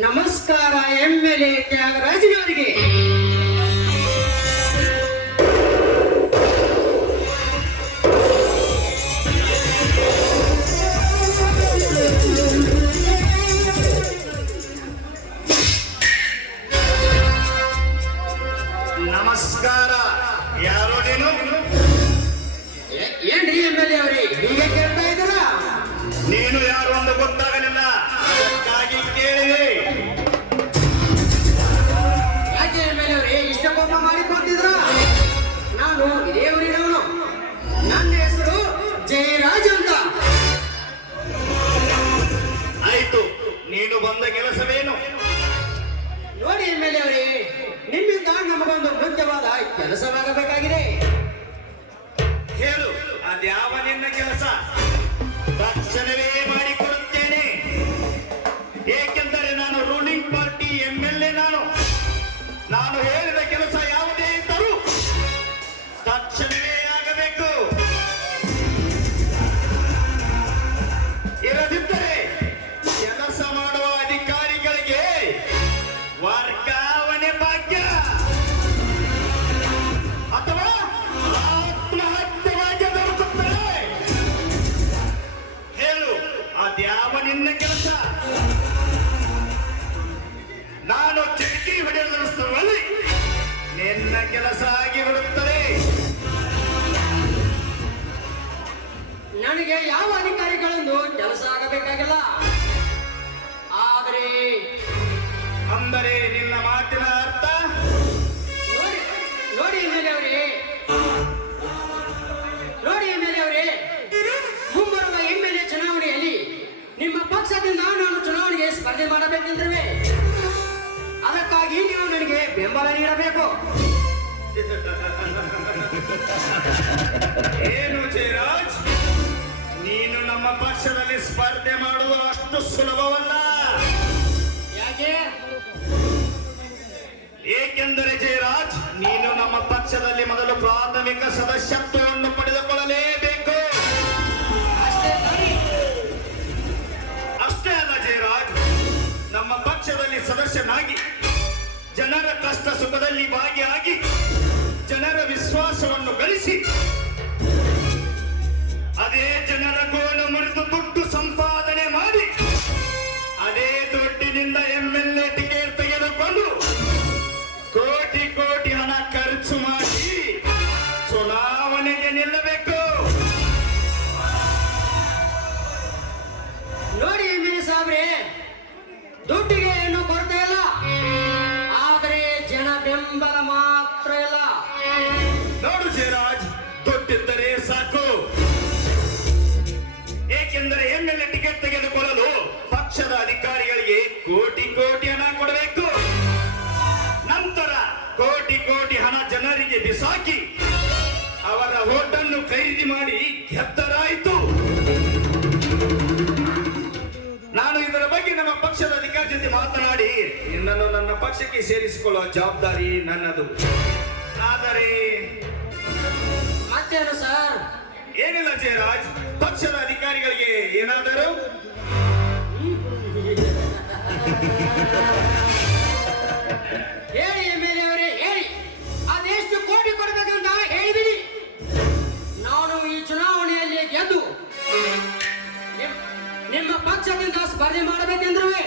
ನಮಸ್ಕಾರ MLA ತ್ಯಾಗರಾಜನವರಿಗೆ. ನಮಸ್ಕಾರ. ಯಾರು ನೀನು? ಏನ್ರಿ MLA ಅವರೇ ಹೀಗೆ ಕೇಳ್ತಾ ಇದ್ದೀರಾ? ನೀನು ಯಾರು ಅಂತ ಗೊತ್ತಾಗಲಿಲ್ಲ, ಅದಕ್ಕಾಗಿ ಕೇಳಿದೆ. ಯಾಕೆ MLA ಅವರೇ ಇಷ್ಟ ಕೋಪ ಮಾಡಿಕೊಂಡಿದ್ರ? ನಾನು ಇದೇ ಊರಿನವನು. ನನ್ನ ಹೆಸರು ಜಯರಾಜ್ ಅಂತ. ಆಯ್ತು, ನೀನು ಬಂದ ಕೆಲಸವೇನು? ನೋಡಿ MLA ಅವರೇ, ನಿಮ್ಮಿಂದ ನಮಗೊಂದು ಮುಖ್ಯವಾದ ಕೆಲಸವಾಗಬೇಕಾಗಿದೆ. ಹೇಳು, ಅದ್ಯಾವ ನಿನ್ನ ಕೆಲಸ? ತಕ್ಷಣವೇ ಮಾಡಿಕೊಡುತ್ತೇನೆ. ಏಕೆಂದರೆ ನಾನು ರೂಲಿಂಗ್ ಪಾರ್ಟಿ MLA. ನಾನು ಹೇಳಿದ ಕೆಲಸ ಯಾವುದೇ ಇದ್ದರೂ ತಕ್ಷಣವೇ ಆಗಬೇಕು. ಇರದಿದ್ದರೆ ಕೆಲಸ ಮಾಡುವ ಅಧಿಕಾರಿಗಳಿಗೆ ವರ್ಗಾವಣೆ ಭಾಗ್ಯ ಅಥವಾ ಆತ್ಮಹತ್ಯೆ ಭಾಗ್ಯ ದೊರಕುತ್ತದೆ. ಹೇಳು, ಅದ್ಯಾವ ನಿನ್ನ ಕೆಲಸ? ನಾನು ಚಟಕಿ ಹೊಡೆಯುವುದರಲ್ಲಿ ನಿನ್ನ ಕೆಲಸ ಆಗಿ ಬಿಡುತ್ತದೆ. ನನಗೆ ಯಾವ ಅಧಿಕಾರಿಗಳಿಂದ ಕೆಲಸ ಆಗಬೇಕಾಗಿಲ್ಲ. ಆದರೆ ಅಂದರೆ ನಿನ್ನ ಮಾತಿನ ಅರ್ಥ? ನೋಡಿ ನೋಡಿ MLA ಅವರೇ, ನೋಡಿ MLA ಅವರೇ, ಮುಂಬರುವ MLA ಚುನಾವಣೆಯಲ್ಲಿ ನಿಮ್ಮ ಪಕ್ಷದಿಂದ ನಾನು ಚುನಾವಣೆಗೆ ಸ್ಪರ್ಧೆ ಮಾಡಬೇಕೆಂದಿರುವೆ. ಅದಕ್ಕಾಗಿ ನೀವು ನನಗೆ ಬೆಂಬಲ ನೀಡಬೇಕು. ಏನು ಜಯರಾಜ್, ನೀನು ನಮ್ಮ ಪಕ್ಷದಲ್ಲಿ ಸ್ಪರ್ಧೆ ಮಾಡುವುದು ಅಷ್ಟು ಸುಲಭವಲ್ಲ. ಯಾಕೆ? ಏಕೆಂದರೆ ಜಯರಾಜ್, ನೀನು ನಮ್ಮ ಪಕ್ಷದಲ್ಲಿ ಮೊದಲು ಪ್ರಾಥಮಿಕ ಸದಸ್ಯತ್ವವನ್ನು ಪಡೆದುಕೊಳ್ಳಲೇಬೇಕು. ಅಷ್ಟೇ ತಾನೇ? ಅಷ್ಟೇ ಅಲ್ಲ ಜಯರಾಜ್, ನಮ್ಮ ಪಕ್ಷದಲ್ಲಿ ಸದಸ್ಯನಾಗಿ ಜನರ ಕಷ್ಟ ಸುಖದಲ್ಲಿ ಭಾಗಿಯಾಗಿ ಜನರ ವಿಶ್ವಾಸವನ್ನು ಗಳಿಸಿ ಅದೇ ಜನರ ಗೋಳು ಮುರಿದು ದುಡ್ಡು ಸಂಪಾದನೆ ಮಾಡಿ ಅದೇ ದುಡ್ಡಿನಿಂದ MLA ಟಿಕೆಟ್ ತೆಗೆದುಕೊಂಡು ಕೋಟಿ ಕೋಟಿ ಹಣ ಖರ್ಚು ಮಾಡಿ ಚುನಾವಣೆಗೆ ನಿಲ್ಲಬೇಕು. ನೋಡಿ MLA ಸಾಬ್ರೆ, ದುಡ್ಡಿಗೆ ಏನು ಕೊರತೆ ಇಲ್ಲ, ಆದರೆ ಜನ ಬೆಂಬಲ ಮಾತ್ರ ಇಲ್ಲ. ನೋಡು ಜಯರಾಜ್, ದುಡ್ಡಿದ್ದರೆ ಸಾಕು. ಏಕೆಂದರೆ MLA ಟಿಕೆಟ್ ತೆಗೆದುಕೊಳ್ಳಲು ಪಕ್ಷದ ಅಧಿಕಾರಿಗಳಿಗೆ ಕೋಟಿ ಕೋಟಿ ಹಣ ಕೊಡಬೇಕು. ನಂತರ ಕೋಟಿ ಕೋಟಿ ಹಣ ಜನರಿಗೆ ಬಿಸಾಕಿ ಅವರ ಓಟನ್ನು ಖರೀದಿ ಮಾಡಿ ಗೆದ್ದರಾಯಿತು. ನಾನು ಇದರ ಬಗ್ಗೆ ನಮ್ಮ ಪಕ್ಷದ ಅಧಿಕಾರಿ ಜೊತೆ ಮಾತನಾಡಿ ನಿನ್ನ ನಿನ್ನನ್ನು ನನ್ನ ಪಕ್ಷಕ್ಕೆ ಸೇರಿಸಿಕೊಳ್ಳುವ ಜವಾಬ್ದಾರಿ ನನ್ನದು. ಆದರೆ ಮತ್ತೇನು ಸರ್? ಏನಿಲ್ಲ ಜಯರಾಜ್, ಪಕ್ಷದ ಅಧಿಕಾರಿಗಳಿಗೆ ಏನಾದರೂ ಹೇಳಿ ಎಮ್ಮೆಲ್ಯೆ ಅವರೇ, ಹೇಳಿ. ಅದೆಷ್ಟು ಕೋಟಿ ಕೊಡಬೇಕಂತ ಹೇಳಿಬಿಡಿ. ನಾನು ಈ ಚುನಾವಣೆಯಲ್ಲಿ ಗೆದ್ದು ನಿಮ್ಮ ಪಕ್ಷದಿಂದ ಸ್ಪರ್ಧೆ ಮಾಡಬೇಕೆಂದ್ರೆ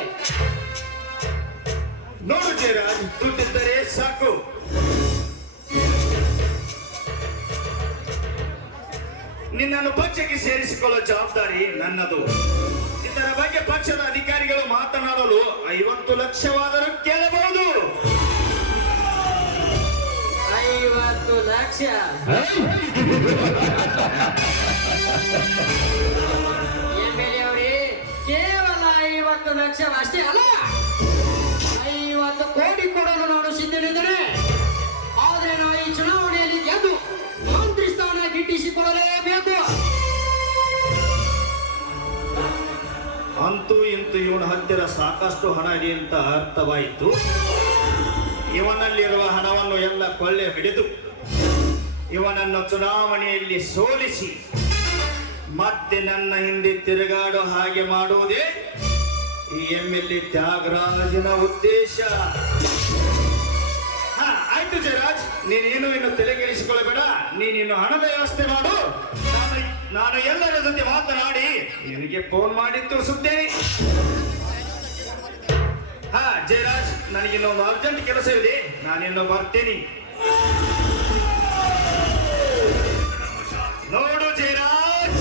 ನೋಡು ಜಯರಾಜ್, ದುಡ್ಡಿದ್ದರೆ ಸಾಕು. ನಿನ್ನನ್ನು ಪಕ್ಷಕ್ಕೆ ಸೇರಿಸಿಕೊಳ್ಳುವ ಜವಾಬ್ದಾರಿ ನನ್ನದು. ಇದರ ಬಗ್ಗೆ ಪಕ್ಷದ ಅಧಿಕಾರಿಗಳು ಮಾತನಾಡಲು 50 ಲಕ್ಷವಾದರೂ ಕೇಳಬಹುದು. 50 ಲಕ್ಷ? ಎಮ್ಮೆಲ್ಯೆ ಅವರೇ, ಕೇವಲ 50 ಲಕ್ಷ ಅಷ್ಟೇ ಅಲ್ಲ, 50 ಕೋಟಿ ಕೊಡಲು ನಾನು ಸಿದ್ಧನಿದ್ದೇನೆ. ಆದ್ರೆ ನಾವು ಈ ಚುನಾವಣೆಯಲ್ಲಿ ಗೆದ್ದು ಮಂತ್ರಿ ಸ್ಥಾನ ಗಿಟ್ಟಿಸಿಕೊಳ್ಳಲೇಬೇಕು. ಅಂತೂ ಇಂತೂ ಇವನ ಹತ್ತಿರ ಸಾಕಷ್ಟು ಹಣ ಇದೆ ಅಂತ ಅರ್ಥವಾಯಿತು. ಇವನಲ್ಲಿರುವ ಹಣವನ್ನು ಎಲ್ಲ ಕೊಳ್ಳೆ ಹಿಡಿದು ಇವನನ್ನು ಚುನಾವಣೆಯಲ್ಲಿ ಸೋಲಿಸಿ ಮತ್ತೆ ನನ್ನ ಹಿಂದೆ ತಿರುಗಾಡೋ ಹಾಗೆ ಮಾಡುವುದೇ ಈ ಎಮ್ಮೆಲ್ಯೆ ತ್ಯಾಗರಾಜನ ಉದ್ದೇಶ. ಆಯ್ತು ಜಯರಾಜ್, ನೀನೇನು ಇನ್ನು ತಲೆಗೆಡಿಸಿಕೊಳ್ಳಬೇಡ. ನೀನಿನ್ನು ಹಣದ ವ್ಯವಸ್ಥೆ ಮಾಡು. ನಾನು ಎಲ್ಲರ ಜೊತೆ ಮಾತನಾಡಿ ನಿನಗೆ ಫೋನ್ ಮಾಡಿ ತಿಳಿಸುತ್ತೇನೆ. ಜಯರಾಜ್, ನನಗಿನ್ನೊಂದು ಅರ್ಜೆಂಟ್ ಕೆಲಸ ಇದೆ, ನಾನಿನ್ನು ಬರ್ತೇನೆ. ನೋಡು ಜಯರಾಜ್,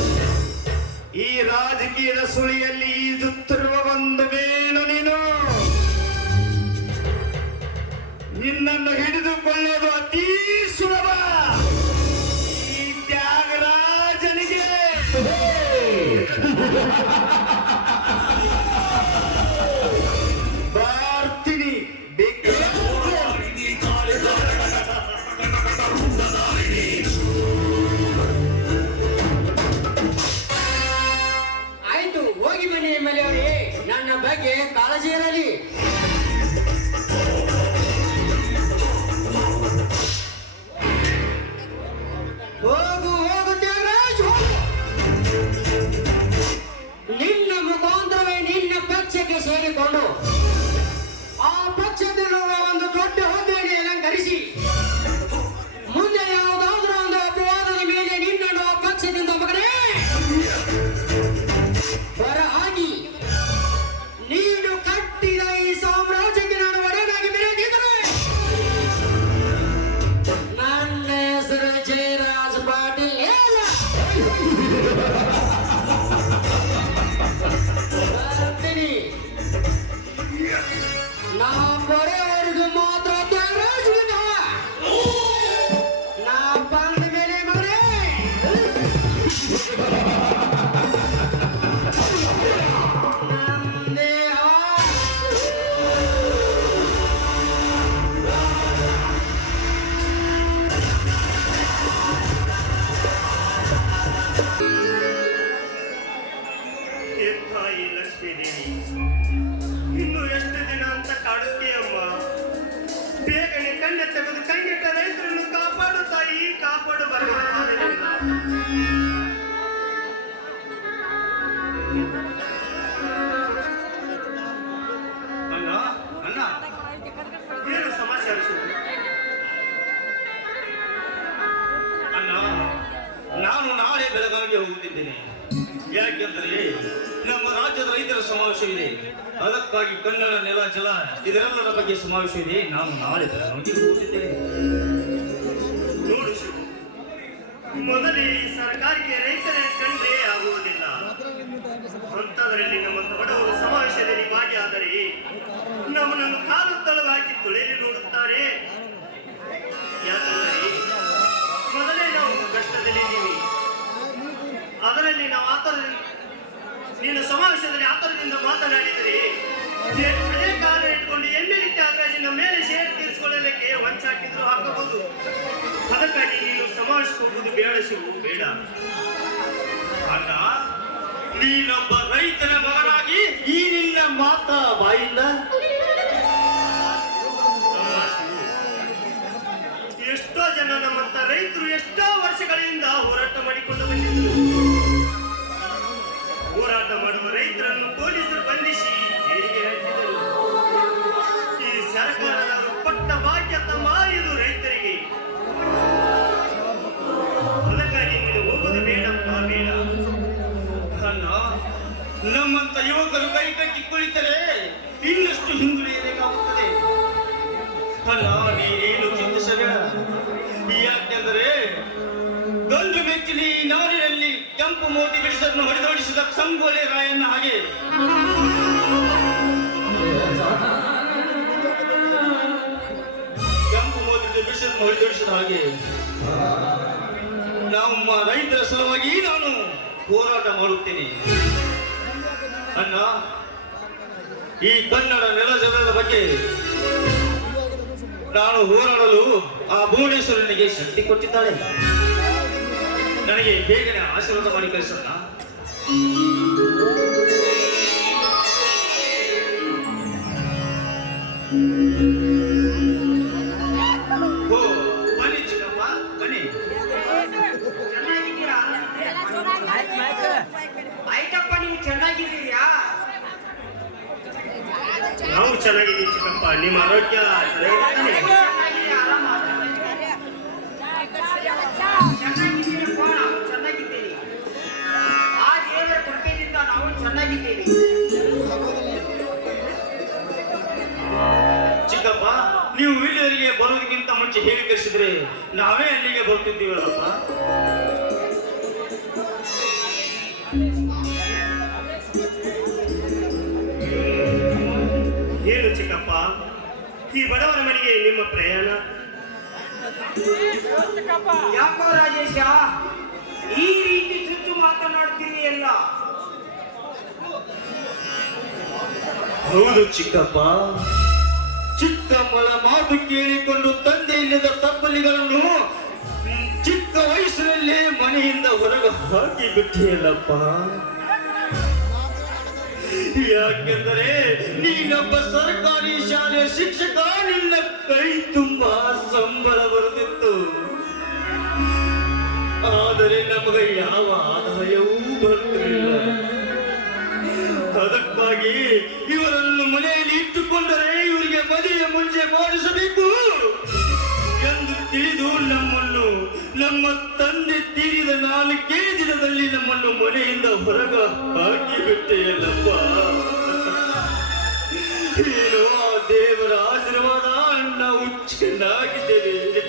ಈ ರಾಜಕೀಯದ ಸುಳಿಯಲ್ಲಿ ಈಜುತ್ತಿರುವ ಒಂದು ಬೇನು ನೀನು. ನಿನ್ನನ್ನು ಹಿಡಿದುಕೊಳ್ಳೋದು ಅತೀ ಸುಲಭ. ಈ ತ್ಯಾಗರಾಜನಿಗೆ ಬರ್ತೀನಿ ಆಯ್ತು, ಹೋಗಿ ಬನ್ನಿ ಎಮ್ಮೆಲ್ಯೆ ಅವರೇ, ನನ್ನ ಬಗ್ಗೆ ಕಾಳಜಿ ಇರಲಿ. ಹೋಗು ಹೋಗು ತ್ಯಾಗರಾಜ್, ಹೋಗು. ನಿನ್ನ ಮುಖಾಂತರವೇ ನಿನ್ನ ಪಕ್ಷಕ್ಕೆ ಸೇರಿಕೊಂಡು ಆ ಪಕ್ಷದಲ್ಲಿರುವ ಒಂದು ದೊಡ್ಡ ಹುದ್ದೆಯನ್ನು ಅಲಂಕರಿಸಿ ಮುಂದೆ ಯಾವುದಾದ್ರೂ ಒಂದು ಅಪವಾದದ ಮೇಲೆ ನಿನ್ನನ್ನು ಆ ಪಕ್ಷದಿಂದ ಮಗನೇ ಹೊರಹಾಕಿ ನೀನು ಕಟ್ಟಿದ ಈ ಸಾಮ್ರಾಜ್ಯಕ್ಕೆ ನಾನು ಒಡೆಯನಾಗಿ ಬೆರೆದಿದ್ದರೆ ನನ್ನ ಹೆಸರು ಜಯರಾಜ್ ಪಾಟೀಲ್ ಅಲ್ಲ. ಬರ್ತೀನಿ. ನಾ ಬರೋವರೆಗೂ ಮಾತ್ರ ತ್ಯಾಗರಾಜ್ ಬಿದ್ದವ. ನಾ ಬಂದ ಮೇಲೆ ಮಗನೇ ನಂದೇ ತಾಯಿ ಲಕ್ಷ್ಮೀ ದೇವಿ, ಇನ್ನು ಎಷ್ಟು ದಿನ ಅಂತ ಕಾಡುತ್ತೀಯಮ್ಮ? ಬೇಗನೆ ಕಣ್ಣೆ ತೆಗೆದು ಕೈಗೆಟ್ಟ ರೈತರನ್ನು ಕಾಪಾಡು ತಾಯಿ, ಕಾಪಾಡು ಅಣ್ಣ ಅಣ್ಣ, ಏನು ಸಮಾಚಾರ ಅಣ್ಣ? ನಾನು ನಾಳೆ ಬೆಳಗಾವಿಗೆ ಹೋಗುತ್ತಿದ್ದೇನೆ. ಯಾಕೆಂದರೆ ನಮ್ಮ ರಾಜ್ಯದ ರೈತರ ಸಮಾವೇಶವಿದೆ. ಅದಕ್ಕಾಗಿ ಕನ್ನಡ ನೆಲ ಜಲ ಇದೆಲ್ಲರ ಬಗ್ಗೆ ಸಮಾವೇಶವಿದೆ. ನಾನು ನಾಳೆ ಬೆಳಗಾವಿಗೆ ಹೋಗುತ್ತಿದ್ದೇನೆ. ನೋಡು ಶಿವು, ಮೊದಲೇ ಈ ಸರ್ಕಾರಕ್ಕೆ ರೈತರ ಕಂಡ್ರೆ ಆಗುವುದಿಲ್ಲ. ಅಂಥದ್ರಲ್ಲಿ ನಮ್ಮಂತ ಬಡವರು ಸಮಾವೇಶದಲ್ಲಿ ಭಾಗಿಯಾದರೆ ನಮ್ಮನ್ನು ಕಾಲು ತಳವು ಹಾಕಿ ತೊಳೆಯಲು ನೋಡುತ್ತಾರೆ. ಯಾಕಂದರೆ ಮೊದಲೇ ನಾವು ಕಷ್ಟದಲ್ಲಿದ್ದೀವಿ. ಅದರಲ್ಲಿ ನಾವು ನೀನು ಸಮಾವೇಶದಲ್ಲಿ ಆತರದಿಂದ ಮಾತನಾಡಿದರೆ ಅದೇ ಕಾರಣ ಇಟ್ಕೊಂಡು ಎಮ್ಮೆಲ್ಯೆ ತ್ಯಾಗರಾಜನ ಮೇಲೆ ಸೇರಿ ತೀರಿಸಿಕೊಳ್ಳಲಿಕ್ಕೆ ವಂಚಾಕಿದ್ರು ಹಾಕಬಹುದು. ಅದಕ್ಕಾಗಿ ನೀನು ಸಮಾವೇಶಕ್ಕೆ ಹೋಗುವುದು ಬೇಡ ಶಿವು, ಬೇಡ. ಅಣ್ಣ, ನೀನೊಬ್ಬ ರೈತನ ಮಗನಾಗಿ ಈ ನಿನ್ನ ಮಾತ ಬಾಯಿಂದ ರೈತರನ್ನು ಪೊಲೀಸರು ಬಂಧಿಸಿ ಜೈಲಿಗೆ ಹಾಕಿದರು. ಈ ಸರ್ಕಾರದವರು ಕೊಟ್ಟ ಭಾಗ್ಯ ತಮ್ಮ ಇದು ರೈತರಿಗೆ. ಅದಕ್ಕಾಗಿ ನೀನು ಹೋಗುದು ಬೇಡಪ್ಪ, ಬೇಡ. ಅಣ್ಣ, ನಮ್ಮಂತ ಯುವಕರು ಕೈ ಕಟ್ಟಿ ಕುಳಿತರೆ ಇನ್ನಷ್ಟು ಹಿಂದುಳಿಯಬೇಕಾಗುತ್ತದೆ. ಅಲ್ಲ, ನೀನೇನು ಚಿಂತಿಸಬೇಡ. ಯಾಕೆಂದರೆ ಗಂಡು ಮೆಚ್ಚಿನ ಈ ನಾಡಿನಲ್ಲಿ ಕೆಂಪು ಮೋತಿ ಬಿಡಿಸನ್ನು ಹೊಡೆದೋಡಿಸಿದ ಸಂಗೋಲೆ ರಾಯಣ್ಣ ಹಾಗೆ ಕೆಂಪು ಮೋತಿ ಬಿಡಿಸನ್ನು ಹೊಡೆದೋಡಿಸಿದ ಹಾಗೆ ನಮ್ಮ ರೈತರ ಸಲುವಾಗಿ ನಾನು ಹೋರಾಟ ಮಾಡುತ್ತೇನೆ. ಅಣ್ಣ, ಈ ಕನ್ನಡ ನೆಲಜಲದ ಬಗ್ಗೆ ನಾನು ಹೋರಾಡಲು ಆ ಭುವನೇಶ್ವರನಿಗೆ ಶಕ್ತಿ ಕೊಟ್ಟಿದ್ದಾಳೆ. ನನಗೆ ಬೇಗನೆ ಆಶೀರ್ವಾದ ಮಾಡಿ ಕಳಿಸೋಣ. ಓ, ಬನ್ನಿ ಚಿಕ್ಕಪ್ಪ, ಬನ್ನಿ. ಚೆನ್ನಾಗಿದ್ದೀರಾ? ಆಯ್ತಪ್ಪ, ನೀವು ಚೆನ್ನಾಗಿದ್ದೀರಾ? ನಾವು ಚೆನ್ನಾಗಿದ್ದೀವಿ ಚಿಕ್ಕಪ್ಪ. ನಿಮ್ಮ ಆರೋಗ್ಯ ಚೆನ್ನಾಗಿದೆ? ಚೆನ್ನಾಗಿದ್ದೀರಪ್ಪ, ನಾವು ಚೆನ್ನಾಗಿದ್ದೀವಿ. ಆ ದೇವರ ಕೃಪೆಯಿಂದ ನಾವು ಚೆನ್ನಾಗಿದ್ದೀವಿ. ಚಿಕ್ಕಪ್ಪ, ನೀವು ಇಲ್ಲಿವರೆಗೆ ಬರೋದಕ್ಕಿಂತ ಮುಂಚೆ ಹೇಳಿ ಕಳಿಸಿದ್ರೆ ನಾವೇ ಅಲ್ಲಿಗೆ ಬರ್ತಿದ್ದೀವಲ್ಲಪ್ಪ. ಏನು ಚಿಕ್ಕಪ್ಪ, ಈ ಬಡವರ ಮನೆಗೆ ನಿಮ್ಮ ಪ್ರಯಾಣ? ಯಾಕೋ ರಾಜೇಶ ಈ ರೀತಿ ಚುಚ್ಚು ಮಾತನಾಡ್ತೀರಿಯಲ್ಲ? ಹೌದು ಚಿಕ್ಕಪ್ಪ, ಚಿಕ್ಕಮ್ಮಳ ಮಾತು ಕೇಳಿಕೊಂಡು ತಂದೆ ಇಲ್ಲದ ತಪ್ಪಲಿಗಳನ್ನು ಚಿಕ್ಕ ವಯಸ್ಸಿನಲ್ಲೇ ಮನೆಯಿಂದ ಹೊರಗೆ ಹಾಕಿ ಬಿಟ್ಟಿಯಲ್ಲಪ್ಪ. ಯಾಕೆಂದರೆ ನೀನೊಬ್ಬ ಸರ್ಕಾರಿ ಶಾಲೆಯ ಶಿಕ್ಷಕ, ನಿನ್ನ ಕೈ ತುಂಬಾ ಸಂಬಳ ಬರುತ್ತಿತ್ತು. ಆದರೆ ನಮಗೆ ಯಾವ ಆದಾಯವೂ ಬರುತ್ತಿರಲಿಲ್ಲ. ಅದಕ್ಕಾಗಿ ಇವರನ್ನು ಮನೆಯಲ್ಲಿ ಇಟ್ಟುಕೊಂಡರೆ ಇವರಿಗೆ ಮದುವೆ ಮುಂಚೆ ಮಾಡಿಸಬೇಕು ಎಂದು ತಿಳಿದು ನಮ್ಮನ್ನು ನಮ್ಮ ತಂದೆ ತೀರಿದ 4 ದಿನದಲ್ಲಿ ನಮ್ಮನ್ನು ಮನೆಯಿಂದ ಹೊರಗ ಹಾಕಿಬಿಟ್ಟೆಯಲ್ಲಪ್ಪ. ಏನೋ ಆ ದೇವರ ಆಶೀರ್ವಾದ, ನಾವು ಚೆನ್ನಾಗಿದ್ದೇವೆ.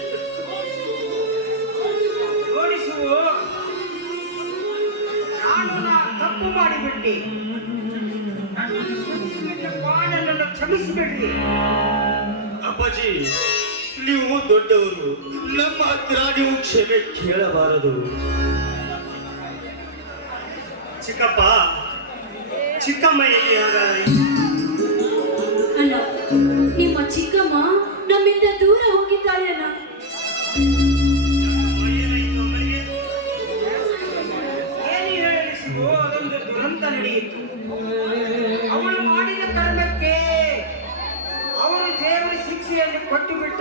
ಜೋಡಿಸುವ ನಾನು ತಪ್ಪು ಮಾಡಿಬಿಟ್ಟೆ. ನನ್ನನ್ನು ಕ್ಷಮಿಸಿಬಿಡಿ. ಅಪ್ಪಾಜಿ, ನೀವು ದೊಡ್ಡವರು, ನಮ್ಮ ಹತ್ರ ನೀವು ಕ್ಷಮೆ ಕೇಳಬಾರದು. ಚಿಕ್ಕಪ್ಪ, ಚಿಕ್ಕಮ್ಮ ಎಲ್ಲಿ ಹಾಗಾದ್ರೆ? ಅಣ್ಣ, ನಿಮ್ಮ ಚಿಕ್ಕಮ್ಮ ನಮ್ಮಿಂದ ದೂರ ಹೋಗಿದ್ದಾಳೆ ಅಣ್ಣ. ಏನು ಹೇಳಲಿ ಶಿವು, ಅದೊಂದು ದುರಂತ ನಡೆಯಿತು. ಅವಳು ಮಾಡಿದ ಕರ್ಮಕ್ಕೆ ಅವರು ದೇವರ ಶಿಕ್ಷೆಯಲ್ಲಿ ಕೊಟ್ಟು ಬಿಟ್ಟ.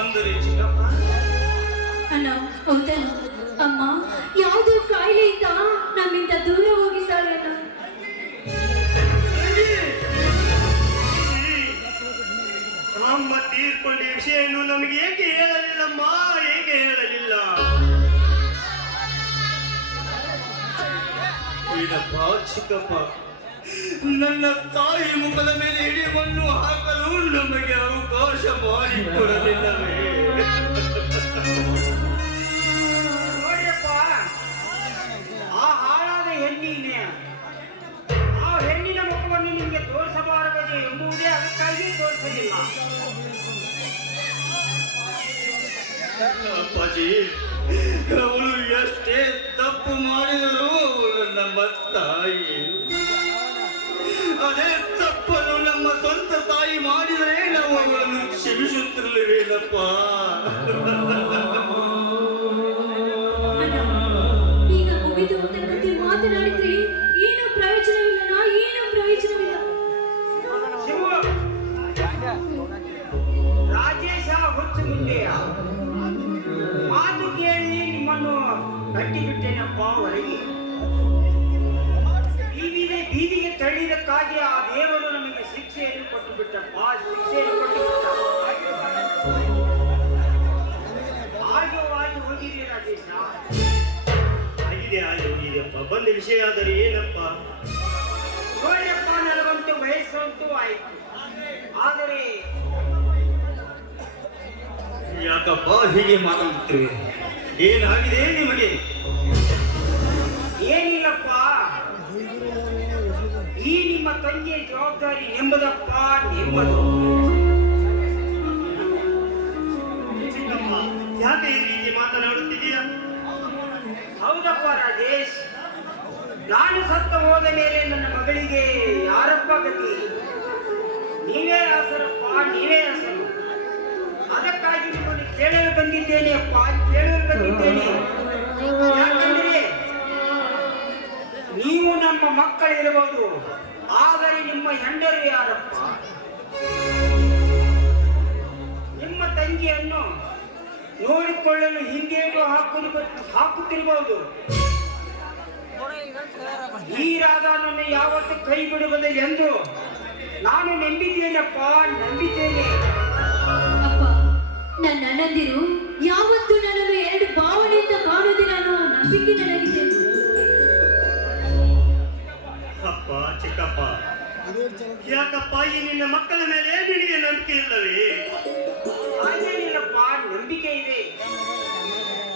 ಅಂದರೆ ಚಿಕ್ಕಪ್ಪ, ಅಣ್ಣ, ಹೌದಾ? ಅಮ್ಮ ಯಾವುದೋ ಕಾಯಿಲೆಯಿಂದ ನಮ್ಮಿಂದ ದೂರ ಹೋಗಿದ್ದಾಳೆ ಅಣ್ಣ. ಅಮ್ಮ ತೀರ್ಕೊಂಡ ವಿಷಯವನ್ನು ನಮಗೆ ಏಕೆ ಹೇಳಲಿಲ್ಲಮ್ಮ, ಏಕೆ ಹೇಳಲಿಲ್ಲ? ಏನಪ್ಪ ಚಿಕ್ಕಪ್ಪ, ನನ್ನ ತಾಯಿ ಮುಖದ ಮೇಲೆ ಹಿಡಿಯವನ್ನು ಹಾಕಲು ನಮಗೆ ಅವಕಾಶ ಮಾಡಿಕೊಡಲಿಲ್ಲವೇ? ನೋಡ್ರಪ್ಪ, ಆ ಹಾಳಾದ ಹೆಣ್ಣಿನ ಮುಖವನ್ನು ನಿಮಗೆ ತೋರಿಸಬಾರದು ಎಂಬುದೇ ಅದಕ್ಕಾಗಿ ತೋರಿಸಲಿಲ್ಲ. ಅಪ್ಪಾಜಿ, ಅವಳು ಎಷ್ಟೇ ತಪ್ಪು ಮಾಡಿದರೂ ನಮ್ಮ ತಾಯಿ. ಅದೇ ತಪ್ಪನ್ನು ನಮ್ಮ ಸ್ವಂತ ತಾಯಿ ಮಾಡಿದರೆ ನಾವು ಅವಳನ್ನು ಕ್ಷಮಿಸುತ್ತಿರಲಿವೇನಪ್ಪ. ಈಗ ಮುಗಿದು ಹೋದಂತೆ ಮಾತನಾಡಿದ್ರೆ ಏನು ಪ್ರಯೋಜನವಿಲ್ಲ, ಏನು ಪ್ರಯೋಜನವಿಲ್ಲ. ಶಿವು, ರಾಜೇಶ ಹುಚ್ಚು ಮುಂದೆಯ ಮಾತು ಕೇಳಿ ನಿಮ್ಮನ್ನು ಕಟ್ಟಿಬಿಟ್ಟೇನಪ್ಪ ಹೊರಗೆ. ಬೀದಿಗೆ ತಳ್ಳಿದಕ್ಕಾಗಿ ಆ ದೇವರು ನಮಗೆ ಶಿಕ್ಷೆಯನ್ನು ಕೊಟ್ಟು ಬಿಟ್ಟಪ್ಪ, ಶಿಕ್ಷೆಯನ್ನು ಕೊಟ್ಟು ಬಿಟ್ಟ. ಆಗಿ ಹೋಗಿರಿ ರಾಜೇಶ. ಹೋಗಿದೆಯಪ್ಪ. ಬಂದ ವಿಷಯ ಆದರೆ ಏನಪ್ಪ? ನೋಡಪ್ಪ, ನನಗಂತೂ ವಯಸ್ಸಂತೂ ಆಯ್ತು. ಆದರೆ ಯಾಕಪ್ಪ ಹೀಗೆ ಮಾತಾಡುತ್ತೇವೆ? ಏನಾಗಿದೆ ನಿಮಗೆ? ಏನಿಲ್ಲಪ್ಪ, ಈ ನಿಮ್ಮ ತಂಗಿಯ ಜವಾಬ್ದಾರಿ ನೆಮ್ಮದಪ್ಪ, ನೆಮ್ಮದು. ಚಿಕ್ಕಮ್ಮ, ಯಾಕೆ ಈ ರೀತಿ ಮಾತನಾಡುತ್ತಿದ್ದೀಯಾ? ಹೌದಪ್ಪ ರಾಜೇಶ್, ನಾನು ಸತ್ತ ಹೋದ ಮೇಲೆ ನನ್ನ ಮಗಳಿಗೆ ಯಾರಪ್ಪ ಗತಿ? ನೀವೇ ಆಸರಪ್ಪ, ನೀವೇ ಆಸರು. ಅದಕ್ಕಾಗಿ ನಿಮ್ಮನ್ನು ಕೇಳಲು ಬಂದಿದ್ದೇನೆ ಅಪ್ಪ, ಕೇಳಲು ಬಂದಿದ್ದೇನೆ. ಯಾಕಂದ್ರೆ ನೀವು ನಮ್ಮ ಮಕ್ಕಳಿರಬಹುದು, ಆದರೆ ನಿಮ್ಮ ಹೆಂಡರು ಯಾರಪ್ಪ? ನಿಮ್ಮ ತಂಗಿಯನ್ನು ನೋಡಿಕೊಳ್ಳಲು ಹಿಂದೇಟು ಹಾಕುತ್ತಿರಬಹುದು. ಈ ರಾಧನನ್ನು ಯಾವತ್ತು ಕೈ ಬಿಡುವುದಿಲ್ಲ ಎಂದು ನಾನು ನಂಬಿದ್ದೇನಪ್ಪ, ನಂಬಿದ್ದೇನೆ. ಅಪ್ಪ, ನನ್ನ ಅಣ್ಣಂದಿರು ಯಾವತ್ತೂ ನನ್ನನ್ನು ಎರಡು ಭಾವನೆಯಿಂದ ಕಾಣುವುದಿಲ್ಲ ಅನ್ನೋ ನಂಬಿಕೆ ನನಗಿದೆ. ಅಪ್ಪ, ಚಿಕ್ಕಪ್ಪ, ಯಾಕಪ್ಪ ಈ ನಿನ್ನ ಮಕ್ಕಳ ಮೇಲೆ ನಿನಗೆ ನಂಬಿಕೆ ಇಲ್ಲವೇ? ಹಾಗೇನಿಲ್ಲಪ್ಪ, ನಂಬಿಕೆ ಇದೆ.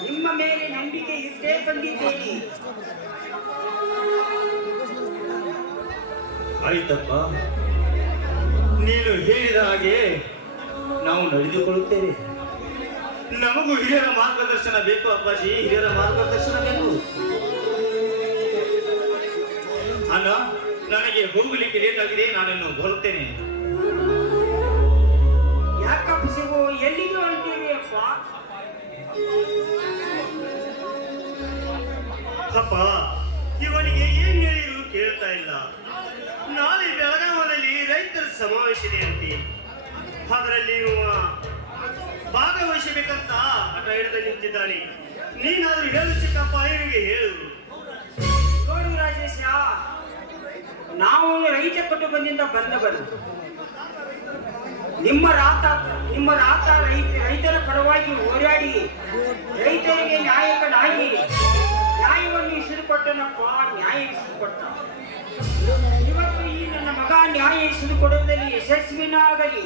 ನಿಮ್ಮ ಮೇಲೆ ನಂಬಿಕೆ ಇಷ್ಟೇ ಬಂದಿದ್ದೇನೆ. ಆಯ್ತಪ್ಪ, ನೀನು ಹೇಳಿದ ಹಾಗೆ ನಾವು ನಡೆದುಕೊಳ್ಳುತ್ತೇವೆ. ನಮಗೂ ಹಿರಿಯರ ಮಾರ್ಗದರ್ಶನ ಬೇಕು ಅಪ್ಪಾಜಿ, ಹಿರಿಯರ ಮಾರ್ಗದರ್ಶನ ಬೇಕು. ಅಣ್ಣ, ನನಗೆ ಹೋಗಲಿಕ್ಕೆ ಲೇಟ್ ಆಗಿದೆ, ನಾನಿನ್ನು ಬರುತ್ತೇನೆ. ಯಾಕಪ್ಪ ಶಿವು, ಎಲ್ಲಿಗೆ ಹೊರಟೀವಿ ಅಪ್ಪ? ಅಪ್ಪ, ಇವನಿಗೆ ಏನ್ ಹೇಳಿದ್ರು ಕೇಳ್ತಾ ಇಲ್ಲ. ನಾಳೆ ಬೆಳಗಾವದಲ್ಲಿ ರೈತರ ಸಮಾವೇಶ ಇದೆ ಅಂತೆ. ಅದರಲ್ಲಿ ಭಾಗವಹಿಸಬೇಕಂತ ಹಠ ಹಿಡಿದು ನಿಂತಿದ್ದಾನೆ. ನೀನಾದ್ರೂ ಹೇಳು ಚಿಕ್ಕಪ್ಪ, ಇವನಿಗೆ ಹೇಳು. ನೋಡಿ ರಾಜೇಶ, ನಾವು ರೈತ ಕುಟುಂಬದಿಂದ ಬಂದವರು. ನಿಮ್ಮ ರಾತ ರೈತರ ಪರವಾಗಿ ಹೋರಾಡಿ ರೈತರಿಗೆ ನ್ಯಾಯಕನಾಗಿ ನ್ಯಾಯವನ್ನು ಇಸಿದುಕೊಟ್ಟನಪ್ಪ, ನ್ಯಾಯ ಇಸಿದುಕೊಟ್ಟ. ಇವತ್ತು ಈ ನನ್ನ ಮಗ ನ್ಯಾಯ ಇಸಿದುಕೊಡುವುದರಲ್ಲಿ ಯಶಸ್ವಿನಾಗಲಿ.